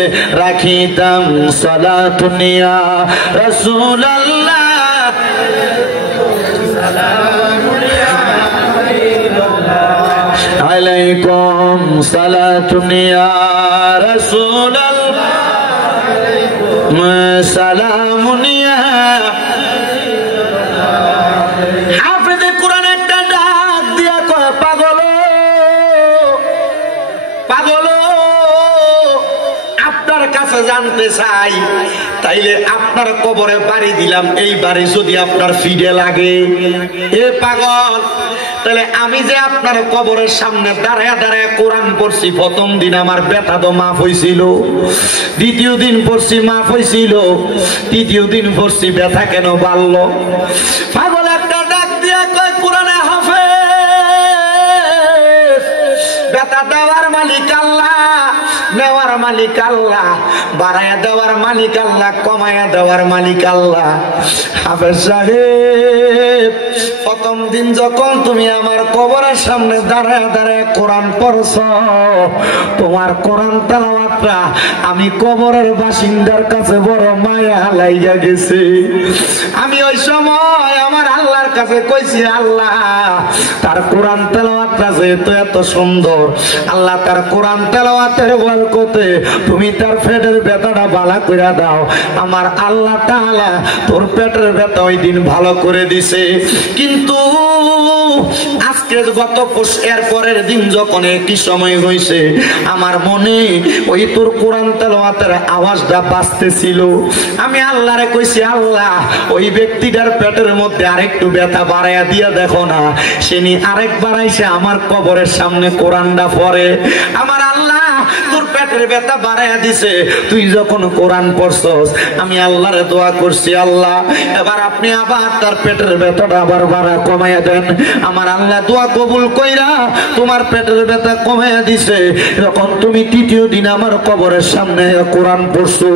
রাখিতাম সালাতুন ইয়া রাসূলুল্লাহ আলাইকুম সালাতুন ইয়া রাসূলুল্লাহ সালামুন ইয়া হাফেজে কোরআন একটা ডাক দিয়া কয় পাগল পাগল আপনার কাছে জানতে চাই তাইলে আপনার কবরে বাড়ি দিলাম, এই বাড়ি যদি আপনার ফিডে লাগে এ পাগল তাহলে আমি যে আপনার কবরের সামনে দাঁড়ায় দাঁড়ায় কোরআন পড়ছি, প্রথম দিন আমার ব্যথা তো মাফ হয়েছিল, দ্বিতীয় দিন পড়ছি মাফ হয়েছিল, তৃতীয় দিন পড়ছি ব্যথা কেন বাড়লো? পাগল একটা ডাক দিয়া কয় কোরআনে হাফেজ ব্যথা দেওয়ার মালিক আল্লাহ, নেওয়ার মালিক আল্লাহ, বাড়ায়া দেওয়ার মালিক আল্লাহ, কমায়া দেওয়ার মালিক আল্লাহ। হাফেজ সাহেব, প্রথম দিন যখন তুমি আমার কবরের সামনে দাঁড়ায় দাঁড়ায় কোরআন পড়ছ, তোমার কোরআন তেলাওয়াতটা আমি কবরের বাসিন্দার কাছে বড় মায়া লাইগা গেছে। আমি ওই সময় আমার আল্লাহর কাছে কইছি, আল্লাহ তার কোরআন তেলাওয়াতটা যেহেতু এত সুন্দর, আল্লাহ তার কোরআন তেলাওয়াতের বরকতে তুমি তার পেটের ব্যথাটা ভালো করে দাও। আমার আল্লাহ তাআলা তোর পেটের ব্যথা ওই দিন ভালো করে দিছে। কিন্তু আজকে গত এর পরের দিন যখন একই সময় হয়েছে, আমার মনে ওই তোর কোরআন তেলাওয়াতের আওয়াজটা বাজতেছিল। আমি আল্লাহরে কইছি, আল্লাহ ওই ব্যক্তিটার পেটের মধ্যে আরেকটু ব্যথা বাড়াইয়া দিয়া দেখো না। সেনি আরেক বাড়াইছে আমার কবরের সামনে কোরআনটা পড়ে। আমার আল্লাহ তোর পেটের ব্যথা বাড়াইয়া দিছে। তুই যখন কোরআন পড়ছস, আমি আল্লাহরে দোয়া করছি, আল্লাহ এবার আপনি আবার তার পেটের ব্যথাটা আবার বাড়া কমাইয়া দেন। আমার আল্লাহ দোয়া কবুল কইরা তোমার পেটের ব্যথা কমাইয়া দিছে। যখন তুমি তৃতীয় দিন আমার কবরের সামনে কোরআন পড়ছো,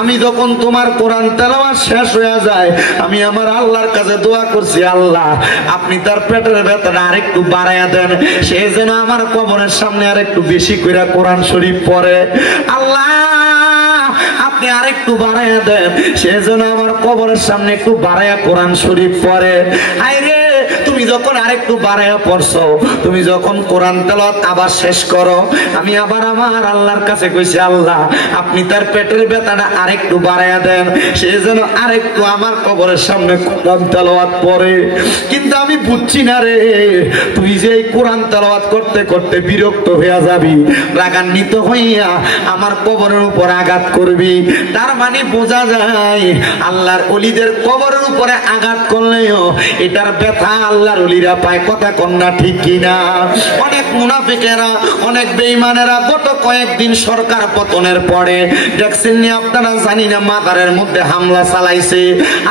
আমি যখন তোমার কোরআন তেলাওয়াত শেষ হয়ে যায়, আমি আমার আল্লাহর কাছে দোয়া করছি, আল্লাহ আপনি তার পেটের ব্যথাটা আরেকটু বাড়াইয়া দেন, সে যেন আমার কবরের সামনে আরেকটু বেশি করে কোরআন শরীফ পড়ে। আল্লাহ আপনি আরেকটু বাড়াইয়া দেন, সে যেন আমার কবরের সামনে একটু বাড়াইয়া কোরআন শরীফ পড়ে। আইরে তুমি যখন আরেকটু বাড়াইয়া পড়ছো, তুমি যখন কোরআন তেলাওয়াত আবার শেষ করো, আমি আবার আমার আল্লাহর কাছে কইছি, আল্লাহ আপনি তার পেটের ব্যথাটা আরেকটু বাড়াইয়া দেন, সে যেন আরেকটু আমার কবরের সামনে কোরআন তেলাওয়াত পড়ে। কিন্তু আমি বুঝছি না রে, তুই যে এই কোরআন তেলাওয়াত করতে করতে বিরক্ত হইয়া যাবি, রাগান্বিত হইয়া আমার কবরের উপর আঘাত করবি। তার মানে বোঝা যায় আল্লাহর ওলিদের কবরের উপরে আঘাত করলেও এটার ব্যথা আল্লাহর ওলিরা পায়। কথা কন্যা ঠিক কিনা? অনেক মুনাফিকেরা, অনেক বেঈমানেরা গত কয়েকদিন সরকার পতনের পরে দেখছেন নি আপনারা, জানি না মাজারের মধ্যে হামলা চালাইছে,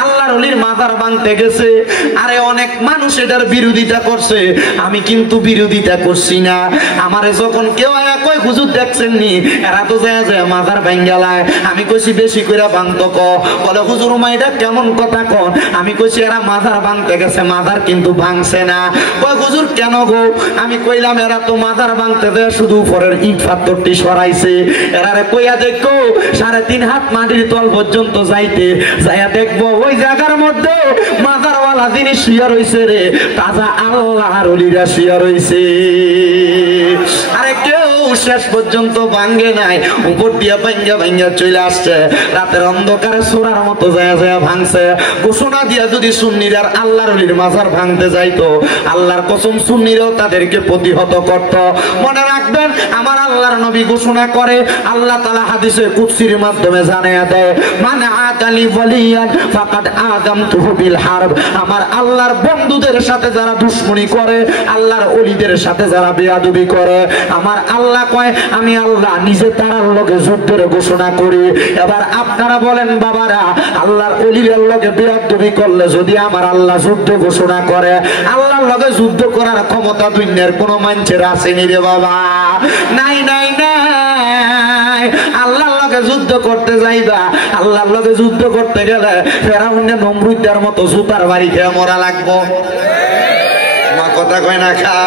আল্লাহর ওলির মাজার ভাঙতে গেছে। আরে অনেক মানুষ এটার বিরোধিতা করছে, আমি কিন্তু বিরোধিতা করছি না। আমারে যখন কেউ আয়া কয় হুজুর দেখছেন নি এরা তো যায় যায় মাজার ভাঙ্গালায়, আমি কইছি বেশি করে ভাঙতো ক। বলে হুজুর মা এটা কেমন কথা কন? আমি কইছি এরা মাজার ভাঙতে গেছে, মাজার কিন্তু ভাঙছে না। কয় হুজুর কেন গো? আমি কইলাম এরা তো মাজার ভাঙতে দেয়, শুধু উপরের ইট পাথরটি সরাইছে। এরারে কইয়া দেখো 3.5 হাত মাটির তল পর্যন্ত যাইতে যাইয়া দেখবো ওই জায়গার মধ্যে মাজারওয়ালা জিনিস শুয়া রইছে রে, তাজা আল্লাহর ওলিরা শুয়া রইছে। আরে কেউ শেষ পর্যন্ত ভাঙ্গে নাই, উপর দিয়া ভাঙ্গা ভাঙ্গা চলে আসছে। রাতের অন্ধকারে সোরার মতো যায় যায় ভাঙছে। ঘোষণা দিয়া যদি সুন্নিরার আল্লাহর ওলির মাজার ভাঙতে যাইতো, আল্লাহর কসম সুন্নিরাও তাদেরকে প্রতিহত করত। মনে রাখবেন, আমার আল্লাহর নবী ঘোষণা করে, আল্লাহ তাআলা হাদিসে কুদসির মাধ্যমে জানায়া দেয়, মান আতালি ওয়ালিয়ান ফাকাদ আযামতুহু বিল হারব। আমার আল্লাহর বন্ধুদের সাথে যারা দুশমনি করে, আল্লাহর ওলিদের সাথে যারা বেয়াদবি করে, আমার আল্লাহ কয় আমি আল্লাহ নিজে তার লগে যুদ্ধের ঘোষণা করি। এবার আপনারা বলেন বাবারা, আল্লাহর ওলির লগে বেয়াদবি করলে যদি আমার আল্লাহ যুদ্ধ ঘোষণা করে, আল্লাহর লগে যুদ্ধ করার ক্ষমতা দুনিয়ার কোন মানুষের আসেনি রে বাবা, নাই নাই নাই। আল্লাহর লগে যুদ্ধ করতে যাইবা, আল্লাহর লগে যুদ্ধ করতে গেলে ফেরাউনের নমরুদের মতো জুতার বাড়ি খেয়ে মরা লাগবো। মা কথা কয় না খা,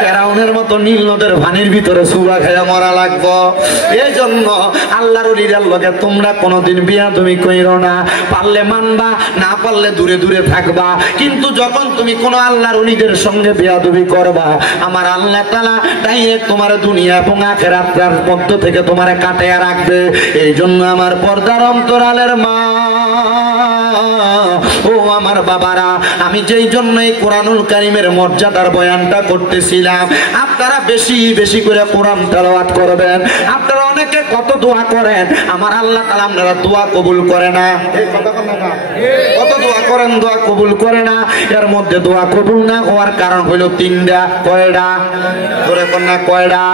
ফেরাউনের মতো নীল নদের পানির ভিতরে চুবা খেয়ে মরা লাগবো। এই জন্য আল্লাহর ওলিদের লগে তোমরা কোনোদিন বিয়াদবি কইরো না। পারলে মানবা, না পারলে দূরে দূরে থাকবা। কিন্তু যখন তুমি কোনো আল্লাহর ওলিদের সঙ্গে বিয়াদবি করবা, আমার আল্লাহ তাআলা ডাইরেক্ট তোমার দুনিয়া এবং আখিরাতের মধ্য থেকে তোমারে কাটাইয়া রাখবে। এই জন্য আমার পর্দার অন্তরালের মা ও আমার বাবারা, আমি যেই জন্য এই কোরআনুল কারীমের মর্যাদার বয়ানটা করতেছিলাম, আপনারা বেশি বেশি করে কোরআন তেলাওয়াত করবেন। আপনারা অনেকে কত দোয়া করেন, আমার আল্লাহ তাআলা আপনারা দোয়া কবুল করে না। কত দোয়া করেন, দোয়া কবুল করে না। এর মধ্যে দোয়া কবুল না হওয়ার কারণ হইল 3টা। কয়টা? ধরে কোন না কয়টা?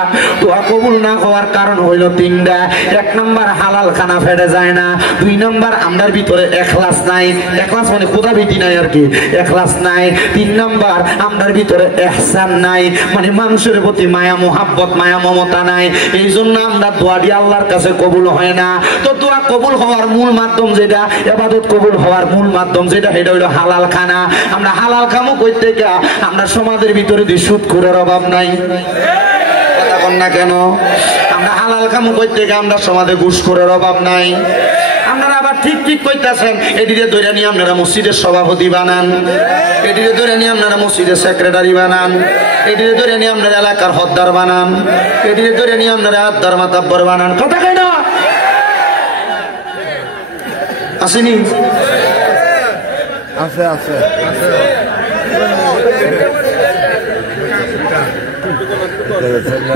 দোয়া কবুল না হওয়ার কারণ হইল 3টা। 1 নাম্বার হালাল খানা ফেটে যায় না। 2 নাম্বার আমরার ভিতরে ইখলাস নাই। ইখলাস মানে খোদা ভীতি নাই আর কি, ইখলাস নাই। 3 নাম্বার আমরার ভিতরে ইহসান নাই। মানে মানুষের প্রতি মায়া মোহাব্বত মায়া মমতা নাই, এই জন্য আমরা দোয়া দিয়ে আল্লাহর কাছে কবুল হয় না। তো দোয়া কবুল হওয়ার মূল মাধ্যম যেটা, ইবাদত কবুল হওয়ার মূল মাধ্যম যেটা, সেটা হইলো হালাল খানা। আমরা হালাল খামো কই থেকে? আমরা সমাজের ভিতরে দিয়ে সুদ করে অভাব নাই, কথা বল না কেন? আমরা হালাল খামো কই থেকে? আমরা সমাজে ঘুষ করে অভাব নাই। আপনারা আবার ঠিক ঠিক কইতাছেন, এদিকে ধরে নিয়ে আপনারা মসজিদের সভাপতি বানান, এদিকে ধরে নিয়ে আপনারা মসজিদের সেক্রেটারি বানান, এদিকে ধরে নিয়ে আপনারা এলাকার হদ্দার বানান, এদিকে ধরে নিয়ে আপনারা আদ্দার মাতাব্বর বানান। কথা কই না? আসেনি? আছে আছে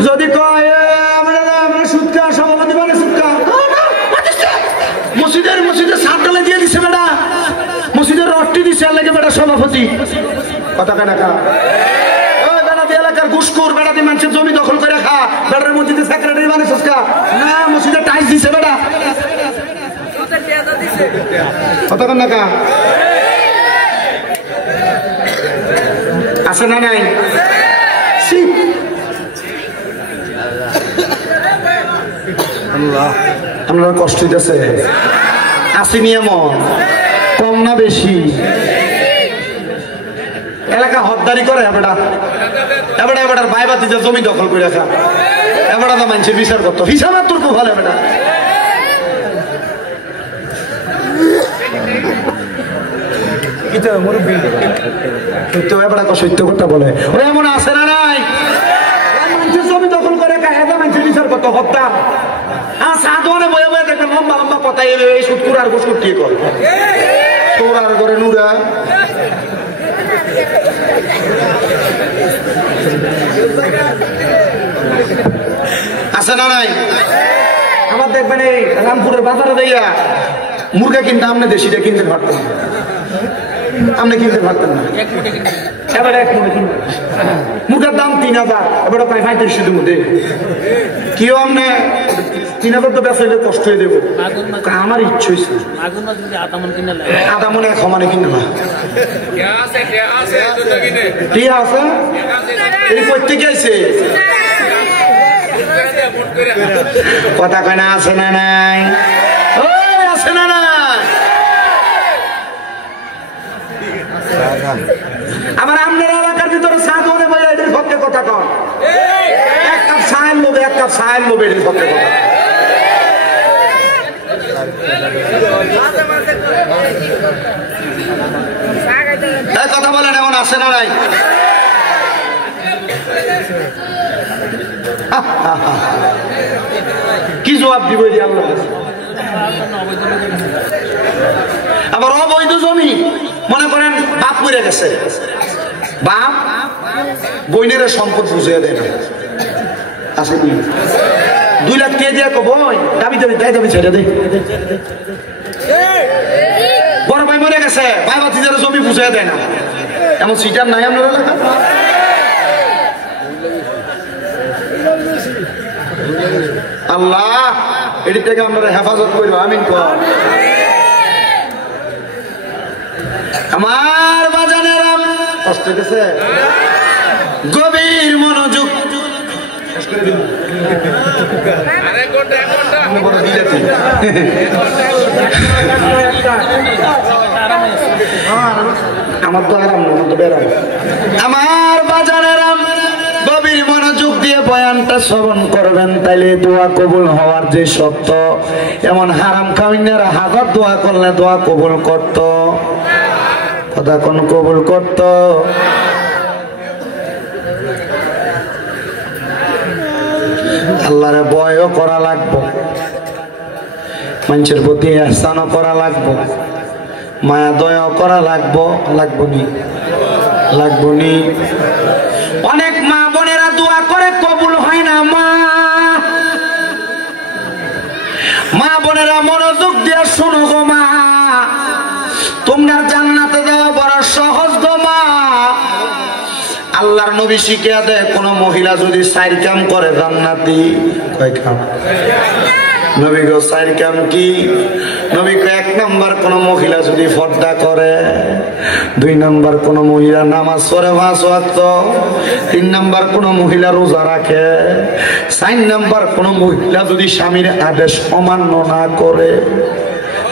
যদি কয় আমরা সুদ খাওয়া সভাপতি বানাই, সুদ খাওয়া মসজিদের সাতটালে দিয়ে দিছে বেটা, মসজিদের রডটি দিছে আর লাগে বেটা সভাপতি। কথা কেনা খা বেটা দিয়ে এলাকার ঘুষখোর, বেটা দিয়ে মানুষের জমি দখল করে খা, বেটার মসজিদের সেক্রেটারি মানে সুস্কা না, মসজিদের টাইস দিছে বেটা। কথা কেনা খা আছে না নাই? আপনারা কষ্ট হইতেছে? আসেনি এমন? কম না বেশি? এলাকা হদ্দারি করে এবারটা, এবারটার বাইবাতি যে জমি দখল করে রাখা, এবারটা তো মানছে বিচার করতো, হিসাবের তোর খুব ভালো এবারটা। সত্য ব্যাপারটা সত্য কথা বলে, ওরা এমন আছে না নাই? মানুষের জমি দখল করে কায়দা মানুষের বিচার করতো হত্যা। হ্যাঁ সাধনে বয়ে বয়ে দেখবেন লম্বা লম্বা কথা, এই সুৎকুর আর গোসকুর কি করে তোর আর করে নুরা। আছে না নাই? আবার দেখবেন এই রামপুরের বাজারে দেয়া মুরগা কিনতে, আপনি দেশিটা কিনতে পারতেন না, আপনি কিনতে পারতেন না। এবার এক মুরগি কিনতে, মুরগার দাম 3000, এবার প্রায় 3500 মধ্যে। কেউ আপনি 3000 তো বেচাইলে কষ্ট হয়ে দেবো, আমার ইচ্ছে হয়েছে আধা মনে 1 মানে কিনে না। কি আছে এই প্রত্যেকে আছে? কথা কয় না? আছে না নাই? আছে না না? আমার আপনার এলাকার ভিতরে সাধনে বলে এদের পক্ষে কথা কন, এক কাপ সায়ের লোভে, এক কাপ সায়ের লোভে এদের পক্ষে কথা। কথা বলেন এমন আছে না নাই? কি জবাব দিব আল্লাহ? আবার অবৈধ জমি মনে করেন বাপ মরে গেছে, বাপ বইনের সম্পদ বুঝিয়ে দেয় না, আছে কি? 2 লাখ কে দিয়ে বই দাবি দাবি দায় দাবি ছেড়ে দেয়। বড় ভাই মরে গেছে, ভাই বাতিদের জমি বুঝিয়ে দেয় না, এমন সিটার নাই আপনার এলাকা? আল্লাহ এটি থেকে আপনারা হেফাজত করবো, আমিন কর। আমার বাজানেরা কষ্ট গেছে, গভীর মনোযোগ। আমার তো আরাম না, আমার তো বেড়াম। আমার বাজানেরা গভীর মনোযোগ দিয়ে বয়ানটা শ্রবণ করবেন, তাইলে দোয়া কবুল হওয়ার যে সত্য। এমন হারাম খাওয়াইনারা হাজার দোয়া করলে দোয়া কবুল করত, কথা কোন কবুল করত? আল্লাহরে ভয়ও করা লাগবো, মানুষের প্রতি ইহসানও করা লাগবো, মায়া দয়াও করা লাগবো, লাগবো নি? লাগবো নি? অনেক মা বোনেরা দোয়া করে কবুল হয় না। মা বোনেরা মনোযোগ দিয়ে শুনো গো মা, তোমরা জান্নাতে যাওয়া বড় সহজ গো মা। আল্লাহর নবী শিখিয়ে দেয়, কোন মহিলা যদি 4 কাম করে জান্নাতি, কয় কাম? নবী গো চার কাম কি? নবী কো 1 নাম্বার কোন মহিলা যদি পর্দা করে, 2 নাম্বার কোন মহিলা নামাজ পড়ে 5 ওয়াক্ত, 3 নাম্বার কোন মহিলা রোজা রাখে, 4 নাম্বার কোন মহিলা যদি স্বামীর আদেশ অমান্য না করে,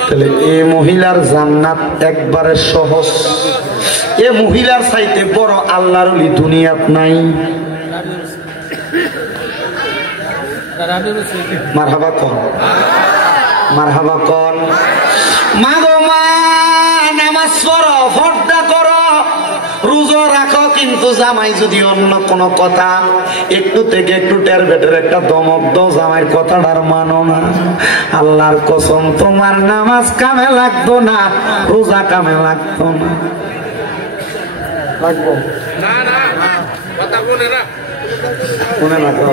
তাহলে এই মহিলার জান্নাত একবারে সহজ। এ মহিলার চাইতে বড় আল্লাহর ওলি দুনিয়াত নাই। মারহাবা কোন, মারহাবা কোন। মা গো মা, নামাজ পড়ো, পর্দা করো, রোজা রাখো, কিন্তু জামাই যদি অন্য কোন কথা একটু থেকে একটু টের বেটের একটা দমক দাও, জামাইয়ের কথাটার মানো না, আল্লাহর কসম তোমার নামাজ কামে লাগতো না, রোজা কামে লাগতো না। লাগবো না, না কথা বলে না, মনে রাখো।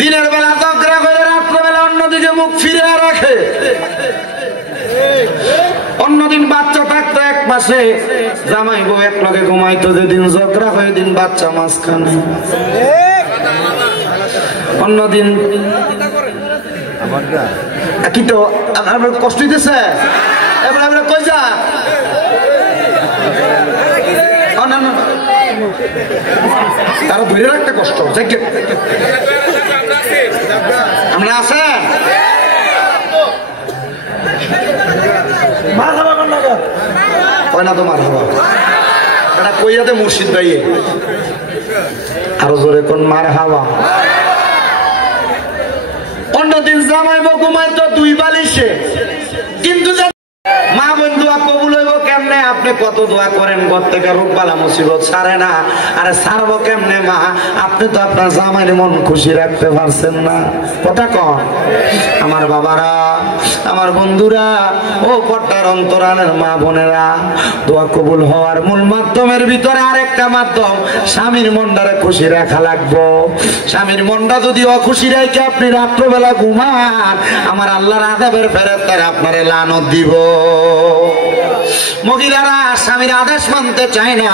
দিনের বেলা ঝগড়া করে রাত্রবেলা অন্যদিকে মুখ ফিরে রাখে। অন্যদিন বাচ্চা থাকতো এক পাশে, জামাই বউ এক লগে ঘুমাইতো, যেদিন ঝগড়া হয় দিন বাচ্চা মাঝখানে। অন্যদিন কি তো আপনার কষ্ট দিতেছে, এবার আমরা কই যা তারা ধরে রাখতে কষ্ট। আমরা আছে না তোমার হবা এটা কইয়াতে মুর্শিদ ভাই আরো জোরে কোন মার হাওয়া। অন্যদিন জামাই ঘুমাইতো 2 বালিশে, কিন্তু মা বোন দোয়া কবুল হইব কেমনে? আপনি কত দোয়া করেন, ঘর থেকে রোগ বালা মুসিবত ছাড়ে না, আরে ছাড়বো কেমনে মা? আপনি তো আপনার জামাইয়ের মন খুশি রাখতে পারছেন না। কথা কন আমার বাবারা, আমার বন্ধুরা, ও পর্দার অন্তরালের মা বোনেরা, দোয়া কবুল হওয়ার মূল মাধ্যমের ভিতরে আরেকটা মাধ্যম, স্বামীর মনটারে খুশি রাখা লাগবো। স্বামীর মনটা যদি অখুশি রেখে আপনি রাত্রবেলা ঘুমান, আমার আল্লাহর আযাবের ফেরেশতারা আপনারে লানত দিব। মহিলারা স্বামীর আদেশ মানতে চায় না,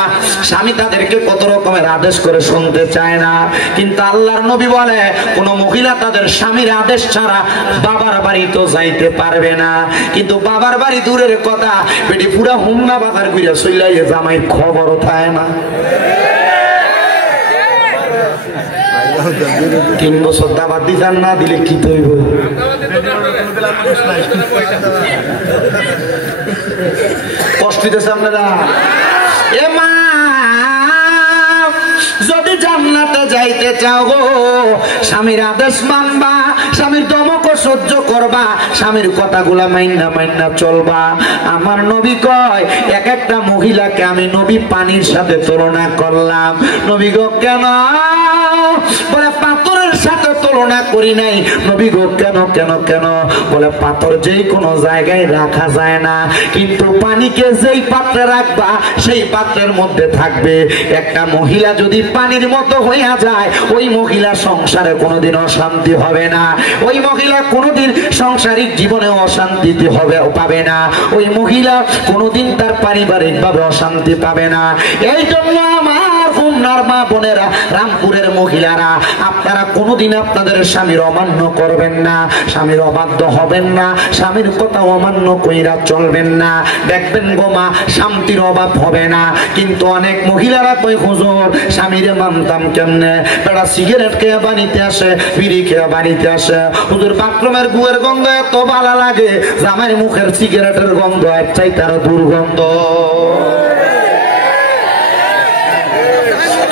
স্বামী তাদেরকে কত রকমের আদেশ করে শুনতে চায় না, কিন্তু আল্লাহর নবী বলে কোন মহিলা তাদের স্বামীর আদেশ ছাড়া বাবার বাড়ি তো যাইতে পারবে না। কিন্তু বাবার বাড়ি দূরের কথা, বেটি পুরা হুমনা বাজার ঘুরে চইলাইয়ে জামাইয়ের খবরও থাকে না। 3 বছর দাবাত দিতাম না দিলে কি তৈব? কষ্ট দিতেছে আপনারা। এ মা, যদি জান্নাতে যাইতে চাও গো, স্বামীর আদেশ মানবা, স্বামীর দমক সহ্য করবা, স্বামীর কথাগুলা মাইন্না মাইন্না চলবা। আমার নবী কয়, এক একটা মহিলাকে আমি নবী পানির সাথে তুলনা করলাম। নবী গো কেন? বলে পাথরের সাথে তুলনা করি নাই। নবী গো কেন কেন কেন? বলে পাথর যেই কোনো জায়গায় রাখা যায় না, কিন্তু পানিকে যেই পাত্রে রাখবা সেই পাত্রের মধ্যে থাকবে। একটা মহিলা যদি পানির মতো হইয়া যায়, ওই মহিলা সংসারে কোনোদিন অশান্তি হবে না, ওই মহিলা কোনোদিন সাংসারিক জীবনে অশান্তি পাবে না, ওই মহিলা কোনোদিন তার পারিবারিক ভাবে অশান্তি পাবে না। এই জন্য আমার খুলনার মা বোনেরা, রামপুরের মহিলারা, আপনারা কোনোদিন আপনাদের স্বামীর অমান্য করবেন না, স্বামীর অবাধ্য হবেন না, স্বামীর কথা অমান্য কইরা চলবেন না। দেখবেন গো মা, শান্তির অভাব হবে না। কিন্তু অনেক মহিলারা কই হুজুর স্বামীরে মানতাম কেমনে? বেড়া সিগারেট খেয়ে বাড়িতে আসে, বিড়ি খেয়ে বাড়িতে আসে, হুজুর বাথরুমের গুয়ের গন্ধ এত ভালো লাগে, জামাইয়ের মুখের সিগারেটের গন্ধ এক চাইতে আরো দুর্গন্ধ।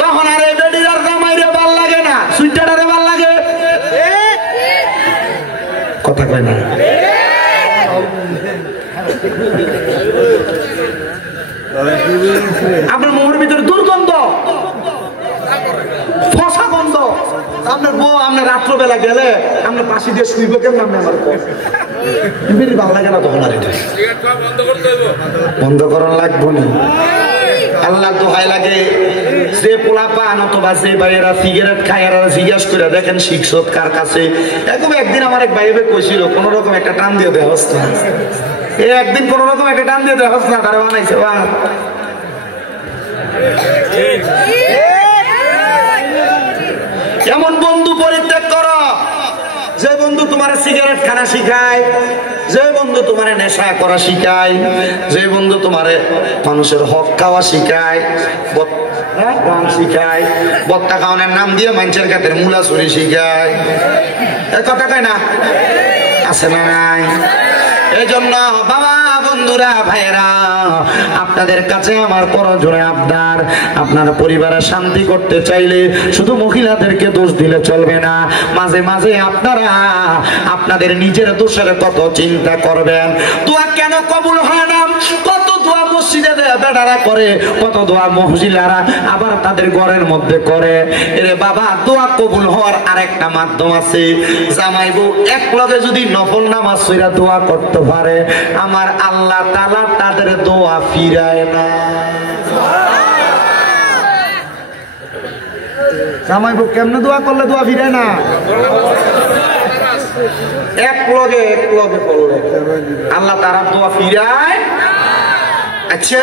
তখন আর এই বেডির আর জামাইরে ভাল লাগে না, সুইটারে ভাল লাগে। কথা কয় না। আপনার মুখের ভিতরে দুর্গন্ধ, ফসা গন্ধ। আপনার বউ আপনার রাত্রবেলা গেলে আপনার পাশে দিয়ে শুইব কেমন? আপনি আমার ভালো লাগে না তখন। আর এটা বন্ধ করার লাগবো না। আল্লাহ দোহাই লাগে, যে পোলা পান অথবা যে ভাইয়েরা সিগারেট খায় এরা জিজ্ঞাসা করে দেখেন শিক্ষক কার কাছে। এরকম একদিন আমার এক ভাইবে কইছিল, কোন রকম একটা টান দিয়ে দেওয়া হচ্ছে না, একদিন কোন রকম একটা টান দিয়ে দেওয়া হচ্ছে না, তারা বানাইছে। এমন বন্ধু পরিত্যাগ করো যে বন্ধু তোমার সিগারেট খানা শিখায়, যে বন্ধু তোমার নেশা করা শিখায়, যে বন্ধু তোমার মানুষের হক খাওয়া শিখায়, গান শিখায়, বত্তা খাওয়ানোর নাম দিয়ে মানুষের কাতের মূলা ছুরি শিখায়, এ কথা কয় না? আছে না নাই? এই জন্য বাবা, বন্ধুরা, ভাইরা, আপনাদের কাছে আমার করজোড়ে আবদার, আপনারা পরিবারের শান্তি করতে চাইলে শুধু মহিলাদেরকে দোষ দিলে চলবে না, মাঝে মাঝে আপনারা আপনাদের নিজের দোষের কত চিন্তা করবেন। দোয়া কেন কবুল হয় না? কত দোয়া মসজিদে বেটারা করে, কত দোয়া মহিলারা আবার তাদের ঘরের মধ্যে করে। এরে বাবা, দোয়া কবুল হওয়ার আরেকটা মাধ্যম আছে। জামাই বউ এক লগে যদি নফল নামাজ পড়া দোয়া করতে পারে, আমার আল্লাহ তাআলা তাদের দোয়া ফিরায় না। জামাই বউ কেমনে দোয়া করলে দোয়া ফিরায় না? এক লগে পড়লে আল্লাহ তাআলা দোয়া ফিরায়। আচ্ছা,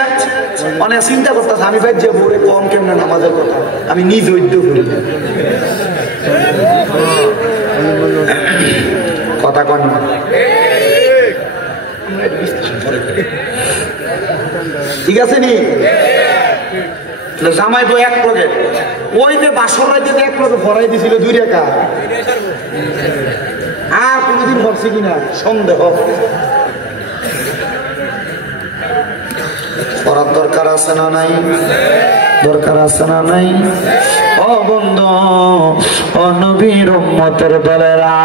অনেক চিন্তা করতেছে, আমি ভাই যে বলে কম কেমনে নামাজের কথা, আমি নিজ উদ্যোগ করি কথা কন। ঠিক আছে নি? জামাই বই এক লগে, ওই যে বাসর রাইতে এক লগে ভরাই দিছিল 2 টাকা, আর কোনদিন ভরছে কিনা সন্দেহ। করার দরকার আছে না নাই? দরকার আছে না নাই? ও বন্ধু, ও নবীর উম্মতের দলেরা,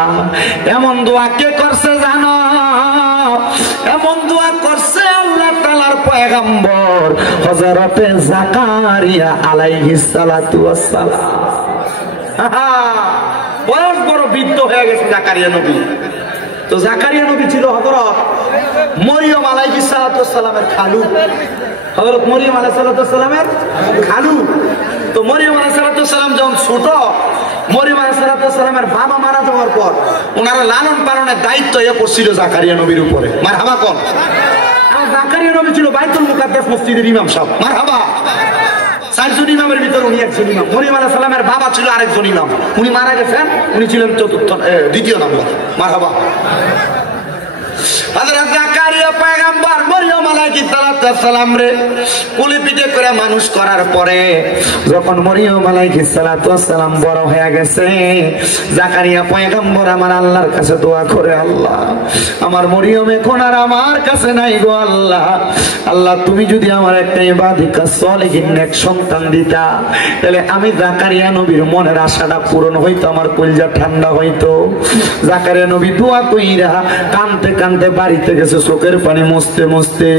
এমন দোয়া কে করছে জানো? এমন দোয়া করছে আল্লাহ তাআলার পয়গম্বর হযরতে জাকারিয়া আলাইহিস সালাতু ওয়াস সালাম। বয়স বড় বৃদ্ধ হয়ে গেছে জাকারিয়া নবী। তো জাকারিয়া নবী ছিল হযরত মরিয়ম আলাইহিস সালাতু ওয়াস সালামের খালু। হযরত মরিয়ম আলাইহিস সালাতু ওয়াস সালামের খালু। তো মরিয়ম আলাইহিস সালাতু ওয়াস সালাম যখন ছোট, মরিয়ম আলাইহিস সালাতু ওয়াস সালামের বাবা মারা যাওয়ার পর ওনারা লালন পালনের দায়িত্ব এ পড়ছিল জাকারিয়া নবীর উপরে। মারহাবা কোন? আর জাকারিয়া নবী ছিল বাইতুল মুকাদ্দাস মসজিদের ইমাম সাহেব। মারহাবা। 4জন ইমামের ভিতরে উনি একজন ইমাম। মরিয়ম আলাইহিস সালামের বাবা ছিল আরেকজন ইমাম, উনি মারা গেছেন, উনি ছিলেন দ্বিতীয় নাম্বার। মারহাবা। হযরত জাকারিয়া পয়গম্বর মরিয়ম আলাইহিস সালাম রে কুলি পিঠে করে মানুষ করার পরে যখন মরিয়ম আলাইহিস সালাম বড় হয়ে গেছে, জাকারিয়া পয়গম্বর আমার আল্লাহর কাছে দোয়া করে, আল্লাহ আমার মরিয়ম এখন আর আমার কাছে নাই গো আল্লাহ, আল্লাহ তুমি যদি আমার একটা ইবাদিকা সলিহিন নেক সন্তান দিতা, তাহলে আমি জাকারিয়া নবীর মনের আশাটা পূরণ হইতো, আমার কলিজা ঠান্ডা হইতো। জাকারিয়া নবী দোয়া কইরা কানতে কানতে বাড়িতে গেছে, চোখের পানি মুছতে মুছতে।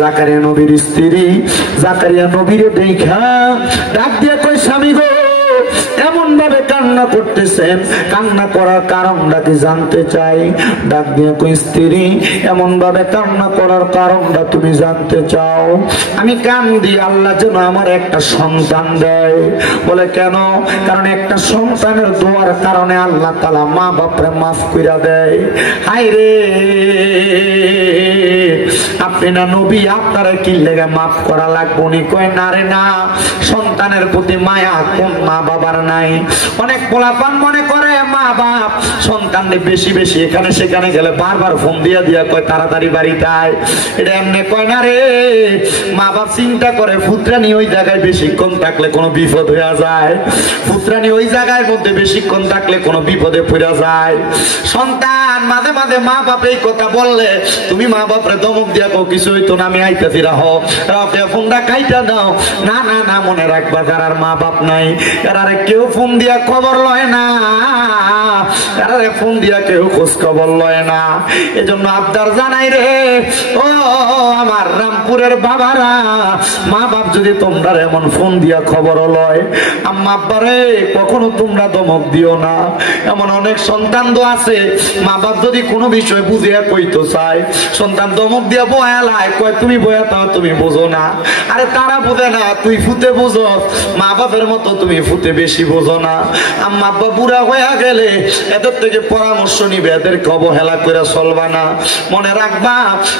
জাকারিয়া নবীর স্ত্রী জাকারিয়া নবীরে দেখা ডাক দিয়ে কই, স্বামী গো এমন ভাবে কান্না করতেছেন, কান্না করার কারণটা কি জানতে চাই? ডাক দিয়ে কই, স্ত্রী এমন ভাবে কান্না করার কারণটা তুমি জানতে চাও? আমি কান্দি আল্লাহ যেন আমার একটা সন্তান দেয়। বলে কেন? কারণ একটা সন্তানের দোয়ার কারণে আল্লাহ তাআলা মা বাপরে মাফ কইরা দেয়। হায় রে, আপনি না নবী, আপনারা কি লেগে মাফ করা লাগবে? উনি কয়, না রে না, সন্তানের প্রতি মায়া কোন মা বাবার নাই? অনেক পোলাপান মনে করে মা বাপ সন্তানদের বেশি বেশি এখানে সেখানে গেলে বারবার ফোন দিয়া দিয়া কয় তাড়াতাড়ি বাড়িতে আয়। এটা এমনি কয় না রে, মা বাপ চিন্তা করে পুত্রানি ওই জায়গায় বেশিক্ষণ থাকলে কোনো বিপদ হয়ে যায়, পুত্রানি ওই জায়গার মধ্যে বেশিক্ষণ থাকলে কোনো বিপদে পড়ে যায়। সন্তান মাঝে মাঝে মা বাপ এই কথা বললে তুমি মা বাপরে ধমক দিয়া কও, কিছু হইতো না, আমি আইতাছি, রাহো ফোনটা কাইটা দাও। না না না, মনে রাখবা যারা মা বাপ নাই এরা কেউ ফোন দিয়া খবর লয় না, এরা ফোন দিয়া কেউ খোঁজ খবর লয় না। এজন্য আবদার জানাই রে, ও আমার রামপুরের বাবারা, মা বাপ যদি তোমরা এমন ফোন দিয়া খবর লয়, আম্মা আব্বারে কখনো তোমরা ধমক দিও না। এমন অনেক সন্তান তো আছে, মা বাপ যদি কোনো বিষয় বুঝিয়া কইতো চায়, সন্তান ধমক দিয়া বয়ালায়, কয় তুমি বয়া তাও তুমি বোঝো না। আরে তারা বোঝে না, তুই ফুতে বোঝো, মা বাপের মতো তুমি ফুতে বেশি বোঝো না। আম্মা আব্বা বুড়া হয়ে গেলে এত এদের থেকে পরামর্শ নিবে, এদেরকে অবহেলা করে চলবা না। মনে রাখবা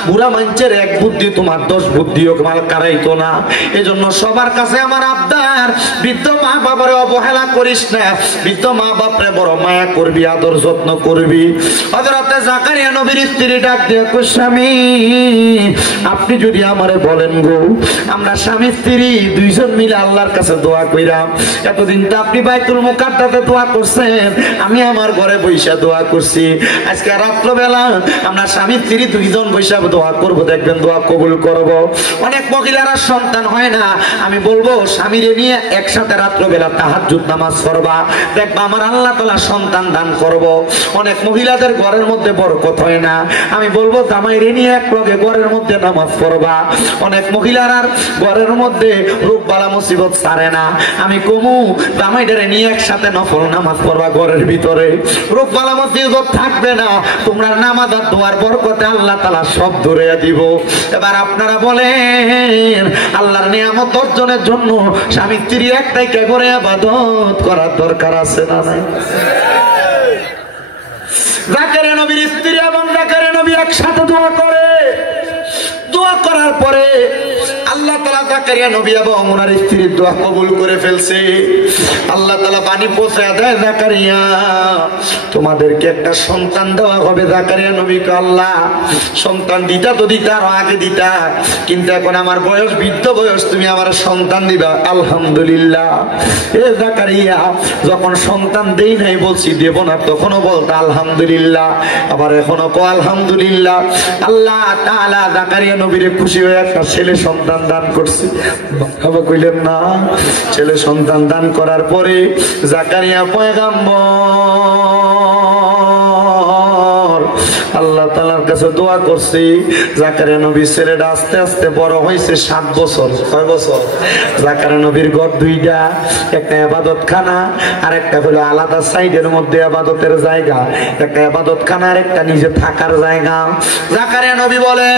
বুড়া মানুষের এক বুদ্ধি তোমার 10 বুদ্ধিও মাল কারাইতো না। এজন্য সবার কাছে আমার আবদার, বৃদ্ধ মা বাবার অবহেলা করিস না, বৃদ্ধ মা বাপরে বড় মায়া করবি, আদর যত্ন করবি। হযরতে জাকারিয়া নবীর স্ত্রী ডাক দিয়ে কই, স্বামী আপনি যদি আমারে বলেন গো, আমরা স্বামী স্ত্রী দুইজন মিলে আল্লাহর কাছে দোয়া কইরাম। এতদিন তো আপনি বাইতুল মুকাদ্দাসে দোয়া করছেন, আমি আমার ঘরে বৈশা দোয়া করছি। আজকে রাত্রবেলা আমরা স্বামী স্ত্রী দুইজন বৈশা দোয়া করব, দেখবেন দোয়া কবুল করব। অনেক মহিলারা সন্তান হয় না, আমি বলবো স্বামীরে নিয়ে একসাথে রাত্রবেলা তাহাজ্জুদ নামাজ পড়বা, দেখবা আমার আল্লাহ তাআলা সন্তান দান করব। অনেক মহিলাদের ঘরের মধ্যে বরকত হয় না, আমি বলবো জামাইরে নিয়ে এক লগে ঘরের মধ্যে নামাজ পড়বা। অনেক মহিলার ঘরের মধ্যে রোগ বালা মুসিবত ছাড়ে না, আমি কমু জামাইটারে নিয়ে একসাথে নফল নামাজ পড়বা, ঘরের ভিতরে রোগ বালা মুসিবত থাকবে না। তোমরা নামাজ আর দোয়ার বরকতে আল্লাহ তাআলা সব ধরে দিব। এবার আপনারা বলেন, আল্লাহর নিয়ামত অর্জনের জন্য স্বামী স্ত্রী একটাই কে করে ইবাদত করার দরকার আছে না নাই? জাকারিয়া নবীর স্ত্রী এবং জাকারিয়া নবী একসাথে দোয়া করে। দোয়া করার পরে আল্লাহ তাআলা জাকারিয়া নবী এবং ওনার স্ত্রীর দোয়া কবুল করে ফেলছে। আল্লাহ তাআলা বাণী পৌঁছায় দেয়, জাকারিয়া তোমাদেরকে একটা সন্তান দেওয়া হবে। জাকারিয়া নবীকে আল্লাহ সন্তান দিতা তো দিতা, আরো আগে দিতা, কিন্তু এখন আমার বয়স বৃদ্ধ বয়স, তুমি আমার সন্তান দিবা। আলহামদুলিল্লাহ। এ জাকারিয়া যখন সন্তান দেই নাই বলছি দেব না, তখনও বলতো আলহামদুলিল্লাহ, আবার এখনো কো আলহামদুলিল্লাহ। আল্লাহ তাআলা জাকারিয়া নবীরে খুশি হয়ে একটা ছেলে সন্তান দান করছে। বাবা কইলেন না, ছেলে সন্তান দান করার পরে জাকারিয়া পয়গম্বর আল্লাহ তাআলার কাছে দোয়া করছি। জাকারিয়া নবীর ছেলেটা আস্তে আস্তে বড় হয়েছে, 7 বছর। 6 বছর। জাকারিয়া নবীর ঘর দুইটা, একটা ইবাদতখানা আর একটা হলো আলাদা সাইডের মধ্যে ইবাদতের জায়গা, একটা ইবাদতখানা আর একটা নিজে থাকার জায়গা। জাকারিয়া নবী বলে,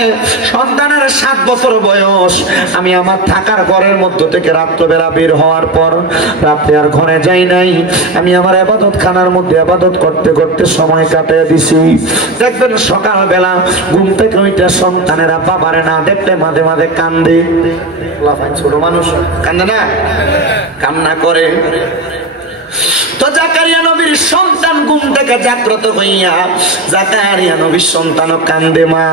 সন্তানের 7 বছর বয়স, আমি আমার থাকার ঘরের মধ্য থেকে রাত্রবেলা বের হওয়ার পর রাতে আর ঘরে যাই নাই, আমি আমার ইবাদতখানার মধ্যে ইবাদত করতে করতে সময় কাটিয়ে দিছি। দেখবেন সকালবেলা ঘুম থেকে ওইটা সন্তানেরা বাবারে না দেখলে মাঝে মাঝে কান্দে। ছোট মানুষ কান্দে না, কান্না করে। তো জাকারিয়া নবীর সন্তান ঘুম থেকে জাগ্রত হইয়া জাকারিয়া নবীর সন্তানও কান্দে, মা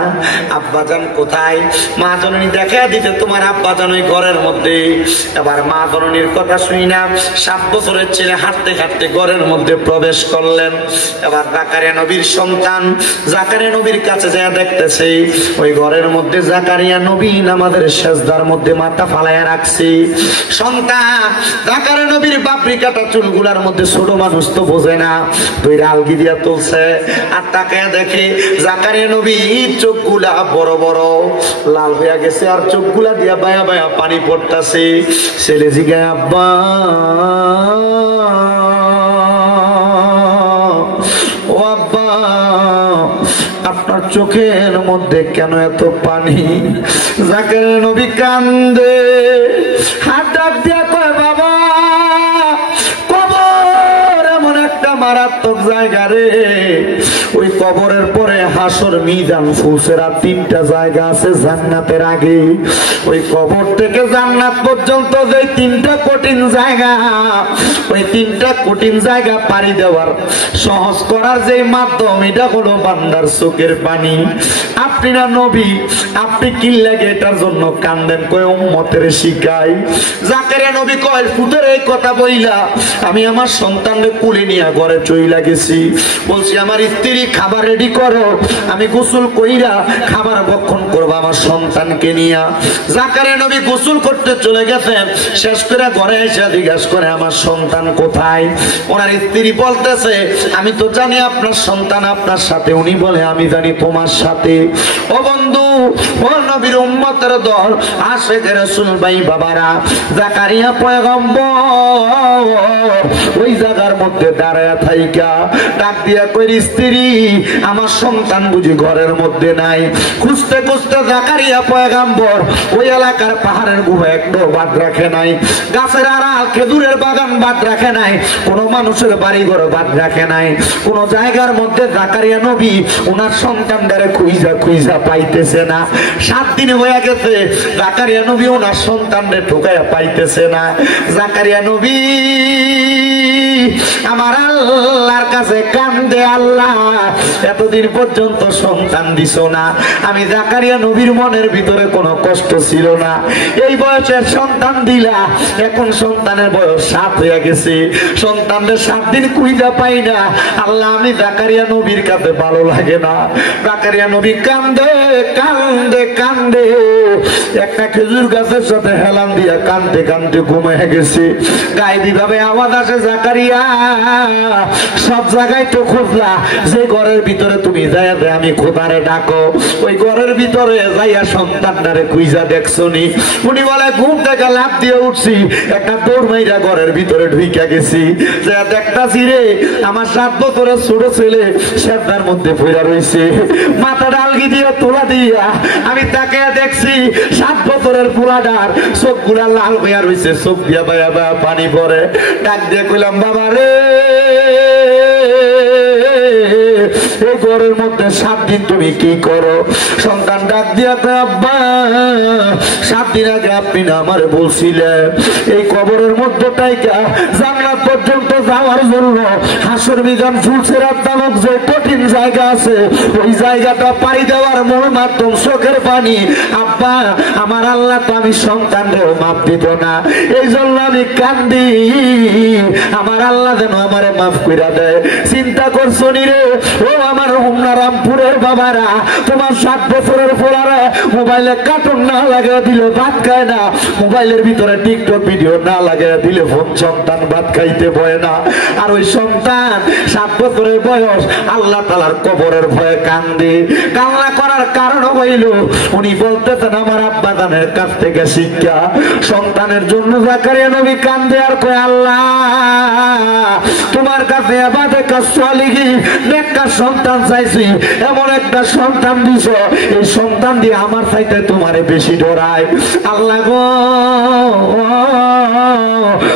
আব্বাজান কোথায়? মা জননী দেখা দিতে তোমার আব্বাজান ওই ঘরের মধ্যে। এবার মা জননীর কথা শুনি না, 7 বছরের ছেলে হাঁটতে হাঁটতে ঘরের মধ্যে প্রবেশ করলেন। এবার জাকারিয়া নবীর সন্তান জাকারিয়া নবীর কাছে যা দেখতেছে ওই ঘরের মধ্যে জাকারিয়া নবী নামাজের সেজদার মধ্যে মাথা ফালাইয়া রাখছে। সন্তান জাকারিয়া নবীর বাবরি কাটা চুলগুলার মধ্যে, ছোট মানুষ তো বোঝে না, দুই আলগি দিয়া তুলছে আর তাকে দেখে জাকারিয়া নবীর চোখগুলা বড় বড় লাল হয়ে গেছে আর চোখগুলা দিয়া বায়া বায়া পানি পড়তাছে। ছেলে জিগায়, আব্বা ও আব্বা, আপনার চোখের মধ্যে কেন এত পানি? জাকারিয়া নবী কান্দে, হাত ডাক দিয়া কয়, বাবা মারাত্মক জায়গা রে, ওই কবরের পরে হাসর, মিজান, ফুলসেরা 3টা জায়গা আছে জান্নাতের আগে। ওই কবর থেকে জান্নাত পর্যন্ত যে 3টা কঠিন জায়গা, ওই 3টা কঠিন জায়গা পাড়ি দেওয়ার সহজ করার যে মাধ্যম, এটা হলো বান্দার চোখের পানি। আপনি না নবী, আপনি কি লাগে এটার জন্য কান্দেন? কয় উম্মতের শিখাই। জাকারিয়া নবী কয়, ফুটের এই কথা বইলা আমি আমার সন্তানকে কুলে নিয়ে ঘরে চইলা গেছি। বলছি আমার স্ত্রী খাবার রেডি করো, আমি গোসল কইরা খাবার ভক্ষণ করবো আমার সন্তানকে নিয়ে। জাকারিয়া নবী গোসল করতে চলে গেছেন, শেষ করে ঘরে এসে জিজ্ঞাসা করে, আমার সন্তান কোথায়? ওনার স্ত্রী বলতেছে, আমি তো জানি আপনার সন্তান আপনার সাথে। উনি বলে, আমি জানি তোমার সাথে। ও বন্ধু, ও নবীর উম্মতের দল, আশিক রাসূল ভাই বাবারা, জাকারিয়া পয়গম্বর ওই জায়গার মধ্যে দাঁড়ায়া থাইকা ডাক দিয়া কই, স্ত্রী আমার সন্তান বুঝি ঘরের মধ্যে নাই। খুঁজতে খুঁজতে জাকারিয়া পয়গম্বর ওই এলাকার পাহাড়ের গুহা একটু বাদ রাখে নাই, গাছের আড়াল খেজুরের বাগান বাদ রাখে নাই, কোন মানুষের বাড়ি ঘর বাদ রাখে নাই, কোন জায়গার মধ্যে জাকারিয়া নবী ওনার সন্তানটারে খুঁজা খুঁজা পাইতেছে না। 7 দিন হয়ে গেছে, জাকারিয়া নবী ওনার সন্তানরে ঠুকাইয়া পাইতেছে না। জাকারিয়া নবী আমার আল্লাহর কাছে কান্দে, আল্লাহ এতদিন পর্যন্ত সন্তান দিছো না। আমি জাকারিয়া নবীর মনের ভিতরে কোনো কষ্ট ছিল না, এই বয়সের সন্তান দিলা, এখন সন্তানের বয়স 7 হয়ে গেছে, সন্তানদের 7 দিন খুঁজা পাই না। আল্লাহ আমি জাকারিয়া নবীর কাছে ভালো লাগে না। জাকারিয়া নবী কান্দে কান্দে কান্দে, একটা খেজুর গাছের সাথে হেলান দিয়া কান্দতে কান্দতে ঘুমিয়ে গেছে। গায়েবী ভাবে আওয়াজ আসে, জাকারিয়া সব জায়গায় তো খুঁজলা, যে ঘরের ভিতরে তুমি যাইয়া আমি খোদারে ডাকো, ওই ঘরের ভিতরে যাইয়া সন্তানটারে খুঁজা দেখছনি? উনি বলে, ঘুম থেকে লাফ দিয়ে উঠছি, একটা দৌড় মাইরা ঘরের ভিতরে ঢুইকা গেছি, যা দেখতাছি রে আমার 7 বছরের ছোট ছেলে সেদার মধ্যে পড়া রয়েছে, মাথা ডালগি দিয়ে তোলা দিয়া আমি তাকে দেখছি 7 বছরের পোলাটার চোখ গুলা লাল হইয়া রয়েছে, চোখ দিয়া বায়া বায়া পানি পড়ে। ডাক দিয়ে কইলাম, বাবা রে এই ঘরের মধ্যে 7 দিন তুমি কি করো? সন্তান ডাক দিয়া কয়, আব্বা 7 দিন আগে আপনি না আমারে বলছিলেন এই কবরের মধ্যে টাইকা জান্নাত পর্যন্ত যাওয়ার জন্য হাসর মিজান ফুলসিরাত নামক যে কঠিন জায়গা আছে, ওই জায়গাটা পাড়ি দেওয়ার মূল মাধ্যম চোখের পানি। আব্বা আমার আল্লাহ তো আমি সন্তানরেও মাফ দিত না, এই জন্য আমি কান্দি, আমার আল্লাহ যেন আমারে মাফ কইরা দেয়। চিন্তা করছো নি রে ও আমার হোমনা রামপুরের বাবারা, তোমার 7 বছরের পোলারা মোবাইলে কার্টুন না লাগিয়ে দিলে ভাত খায় না, মোবাইলের ভিতরে টিকটক ভিডিও না লাগিয়ে দিলে সন্তান ভাত খাইতে বয় না। আর ওই সন্তান 7 বছরের বয়স আল্লাহ তাআলার কবরের ভয়ে কান্দে। কান্না করার কারণ হইল উনি বলতেছেন আমার আব্বা জানের কাছ থেকে শিক্ষা। সন্তানের জন্য জাকারিয়া নবী কান্দে আর কয়, আল্লাহ তোমার কাছে আবাদে কাসসালিহি নেককার সন্তান চাইছি, এমন একটা সন্তান দিছো, এই সন্তান দিয়ে আমার চাইতে তোমারে বেশি ডরায়। আল্লাহ গো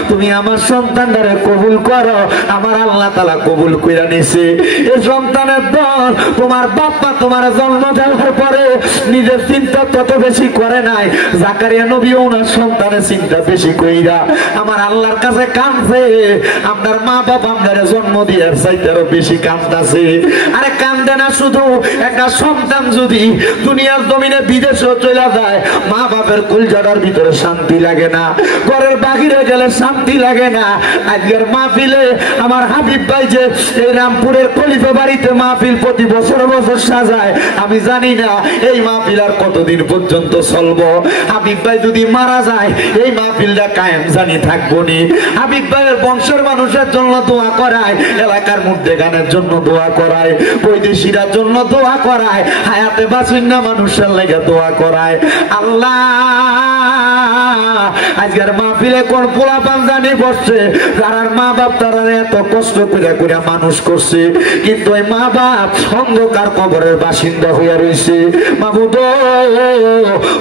তুমি আমার সন্তানটারে কবুল করো। আমার আল্লাহ তাআলা কবুল কইরা নিছে। এই সন্তানের দল তোমার বাপ্পা তোমার জন্ম দেওয়ার পরে নিজের চিন্তা তত বেশি করে নাই, জাকারিয়া নবী ওনার সন্তানের চিন্তা বেশি কইরা আমার আল্লাহর কাছে কাঁদছে। আপনার মা বাবা আপনারে জন্ম দিয়ার চাইতে আরো বেশি কাঁদতাছে। আরে কান্দে না শুধু, একটা সন্তান যদি দুনিয়ার জমিনে বিদেশেও চলে যায়, মা বাপের কলজাটার ভিতরে শান্তি লাগে না, ঘরের বাহিরে গেলে শান্তি লাগে না। আজকের মাহফিলে আমার হাবিব ভাই যে এই রামপুরের খলিফা বাড়িতে মাহফিল প্রতি বছর বছর সাজায়, আমি জানি না এই মাহফিল আর কতদিন পর্যন্ত চলবো। হাবিব ভাই যদি মারা যায় এই মাহফিলটা কায়েম জানি থাকবো নি। হাবিব ভাইয়ের বংশের মানুষের জন্য দোয়া করায়, এলাকার মধ্যে গানের জন্য দোয়া করায়, বৈদেশিরা জন্য দোয়া করায়, হায়াতে বাসিন্দা মানুষের লেগে দোয়া করায়। আল্লাহ আজকের মাহফিলে কোন পোলা পাঞ্জানি বসছে, যারা মা বাপ তারা এত কষ্ট করে করে মানুষ করছে, কিন্তু ওই মা বাপ অন্ধকার কবরের বাসিন্দা হইয়া রয়েছে। মাহবুব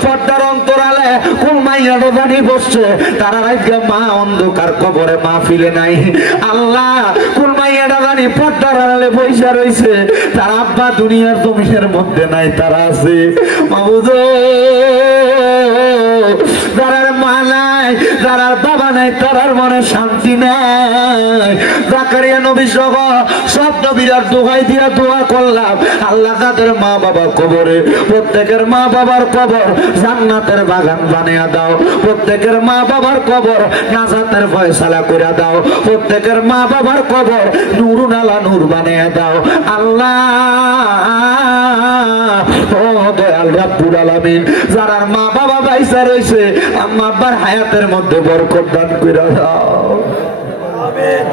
পর্দার অন্তরালে কোন মাইয়া জানি বসছে, তারা আজকে মা অন্ধকার কবরে মাহফিলে নাই। আল্লাহ কোন মাইয়াটা জানি পর্দার আড়ালে বইসা রয়েছে, তার আব্বা দুনিয়ার জমিনের মধ্যে নাই, তারা আছে। মাহবুব যারার মা নাই, যারার বাবা নাই, তারার মনে শান্তি নাই। জাকারিয়া নবী সহ সব নবীরা দোহাই দিয়া দোয়া করলাম, আল্লাহ তাদের মা বাবা কবরে, প্রত্যেকের মা বাবার কবর জান্নাতের বাগান বানিয়ে দাও, প্রত্যেকের মা বাবার কবর নাজাতের ফয়সালা করে দাও, প্রত্যেকের মা বাবার কবর নূরুন আলা নূর বানিয়ে দাও। আল্লাহ ও দয়াল রাব্বুল আলামিন, যারার মা বাবা বাইসা রয়েছে আম্মা আব্বার হায়াতের মধ্যে বরকত দান করে দাও। আমিন।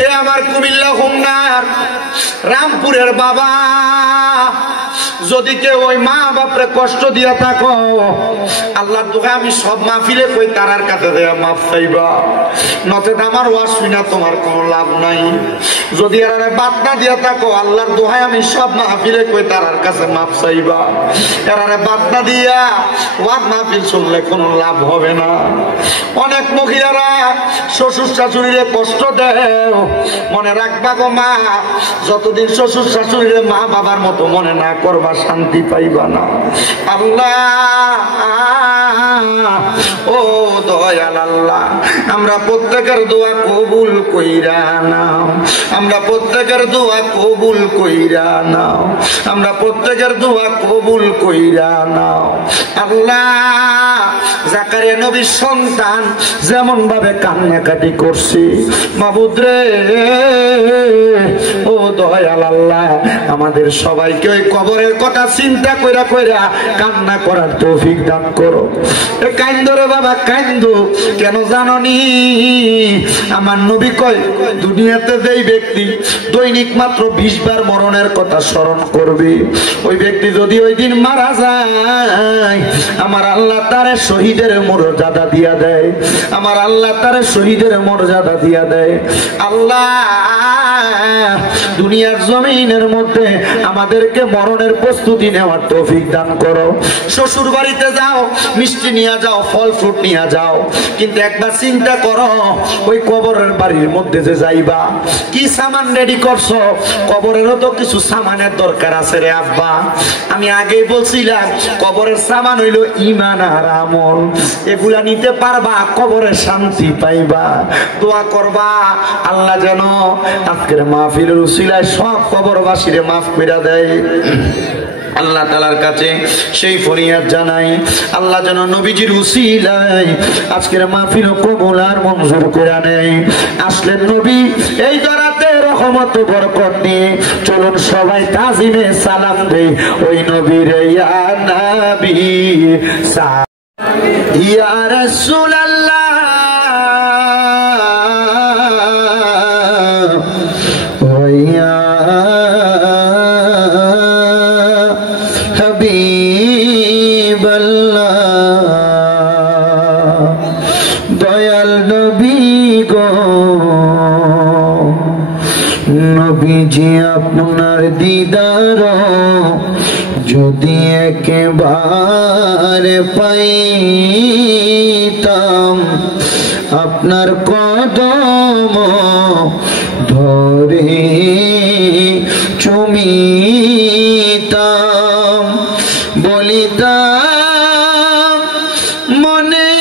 হে আমার কুমিল্লা হোমনার রামপুরের বাবা, যদি কেউ ওই মা বাপরে কষ্ট দিয়া থাকো, আল্লাহর দোহাই আমি সব মাহফিলে কই তারার কাছে দেয়া মাফ চাইবা, নচেত আমার ওয়াজ শুনা তোমার কোনো লাভ নাই। যদি এরা বাদ না দিয়া থাকো, আল্লাহর দোহাই আমি সব মাহফিলে কই তারার কাছে মাফ চাইবা। এরা বাদ না দিয়া ওয়াজ মাহফিল শুনলে কোনো লাভ হবে না। অনেক মহিলারা শ্বশুর শাশুড়িরে কষ্ট দেয়, মনে রাখবা গো মা, যতদিন শ্বশুর শাশুড়িরে মা বাবার মতো মনে না করবা শান্তি পাইবা না। আল্লাহ ও দয়াল আল্লাহ, আমরা প্রত্যেকের দোয়া কবুল কইরা নাও, আমরা প্রত্যেকের দোয়া কবুল কইরা নাও, আমরা প্রত্যেকের দোয়া কবুল কইরা নাও। আল্লাহ জাকারিয়া নবীর সন্তান যেমন ভাবে কান্নাকাটি করছি, মাবুদ রে ও দয়াল আল্লাহ, আমাদের সবাইকে ওই কবরের কথা চিন্তা কইরা কইরা কান্না করার তৌফিক দান করো। কাইন্দো রে বাবা কাইন্দো, কেন জাননি আমার নবী কয় দুনিয়াতে যেই ব্যক্তি দৈনিক মাত্র 20 বার মরণের কথা স্মরণ করবে, ওই ব্যক্তি যদি ওই দিন মারা যায়, আমার আল্লাহ তারে শহীদের মর্যাদা দিয়া দেয়, আমার আল্লাহ তারে শহীদের মর্যাদা দিয়া দেয়। আল্লাহ দুনিয়ার জমিনের মধ্যে আমাদেরকে মরণের প্রস্তুতি নেওয়ার তৌফিক দান করো। শ্বশুর বাড়িতে যাও, মিষ্টি নিয়ে যাও, ফল ফ্রুট নিয়ে যাও, কিন্তু একবার চিন্তা করো ওই কবরের বাড়ির মধ্যে যে যাইবা, কি সামান রেডি করছো? কবরেরও তো কিছু সামানের দরকার আছে রে আব্বা। আমি আগেই বলছিলাম কবরের সামান হইলো ঈমান আর আমল, এগুলা নিতে পারবা, কবরের শান্তি পাইবা। দোয়া করবা আল্লাহ যেন আজকের মাহফিলের উসিলায় সব কবরবাসীরে মাফ কইরা দেয়। আল্লাহ তাআলার কাছে সেই ফরিয়াদ জানাই, আল্লাহ যেন নবীজির উসিলায় আজকের মাহফিল কবুল আর মঞ্জুর করে নেয়। আসলেন নবী এই দরাতে রহমত বরকত নিয়ে, চলুন সবাই তাজিমে সালাম দেই ওই নবীর ইয়া নবী ইয়া রাসূলুল্লাহ ওয়া দয়াল নবী গো, নবীজি আপনার দিদার যদি একেবারে পাইতাম, আপনার কদম ধরে চুমিতাম, বলিতাম মনে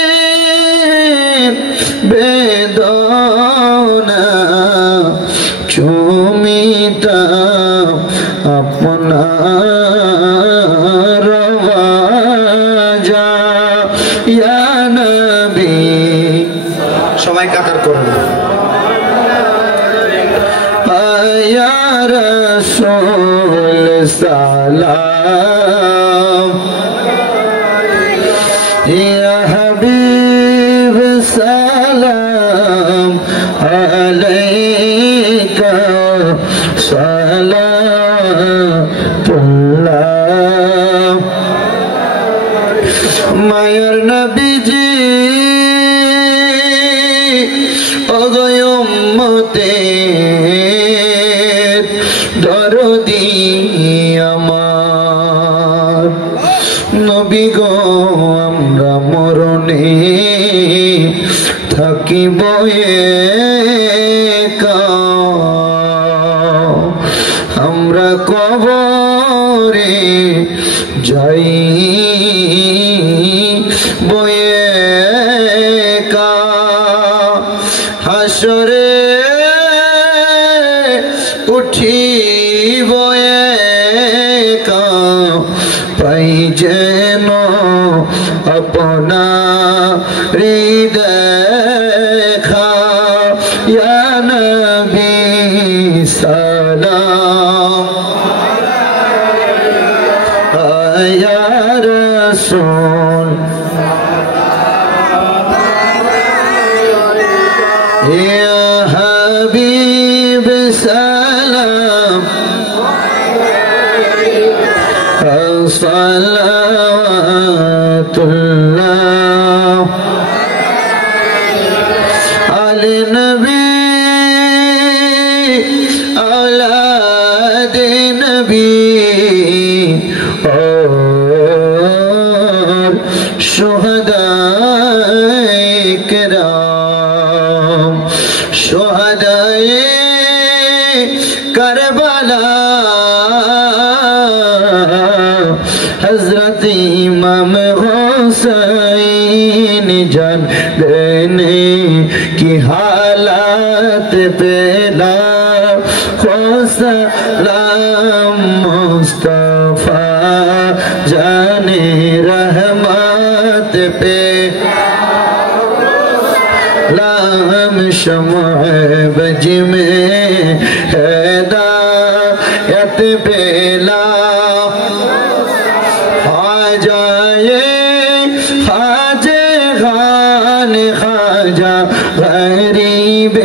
বেদনা, চুমিতাম আপনার ওয়াজা ইয়া নবী। সবাই কাতার করুন। ইয়া রাসূল সালাম, ইয়া হাবিব সালাম আলাইকা সালাতুল্লাহ। মায়ের নবীজি ওগো উম্মতের দরদি আমার নবী গো, আমরা মরণে থাকিব একা, আমরা কবরে যাই বয়ে একা, হাসরে উঠিব একা, পাই যেন আপনার দেখা ইয়া নবী সালাম, ইয়া রাসূল ইয়া হাবিব नबी और शुहदाए किराम शुहदाए करबला हजरत इमाम हुसैन जान देने की हालत पेला सलाम मुस्तफा जाने रहमत पे लाम शमअ बज में हिदायत पेला खाजे खान खाजा गरीब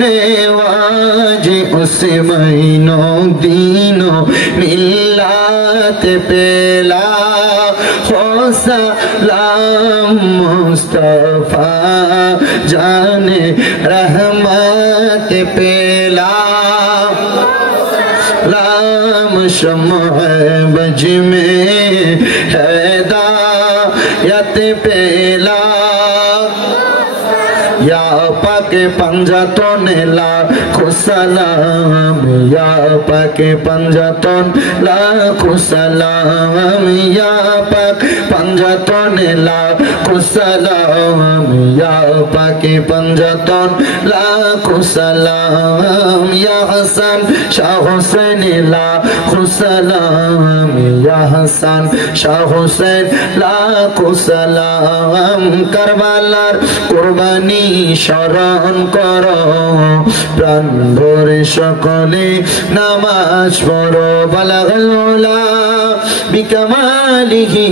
नेवाज उस महीनों दीनों मिल्लत पेला हो सलाम मुस्तफा जाने रहमत पेला लाम शमअ बज में हिदायत पेला या पाक पंजातन लाखो सलाम या पाक पंजातन लाखो सलाम या पाक पंजातन लाखो सलाम या पाक पंजातन लाखो सलाम या हसन शाह हुसैन लाखो सलाम या हसन शाह हुसैन लाखो सलाम करबलार कुरबानी शरण करो प्राण भरे सकले नामाज पढ़ो बलागल मौला बिकमालिही।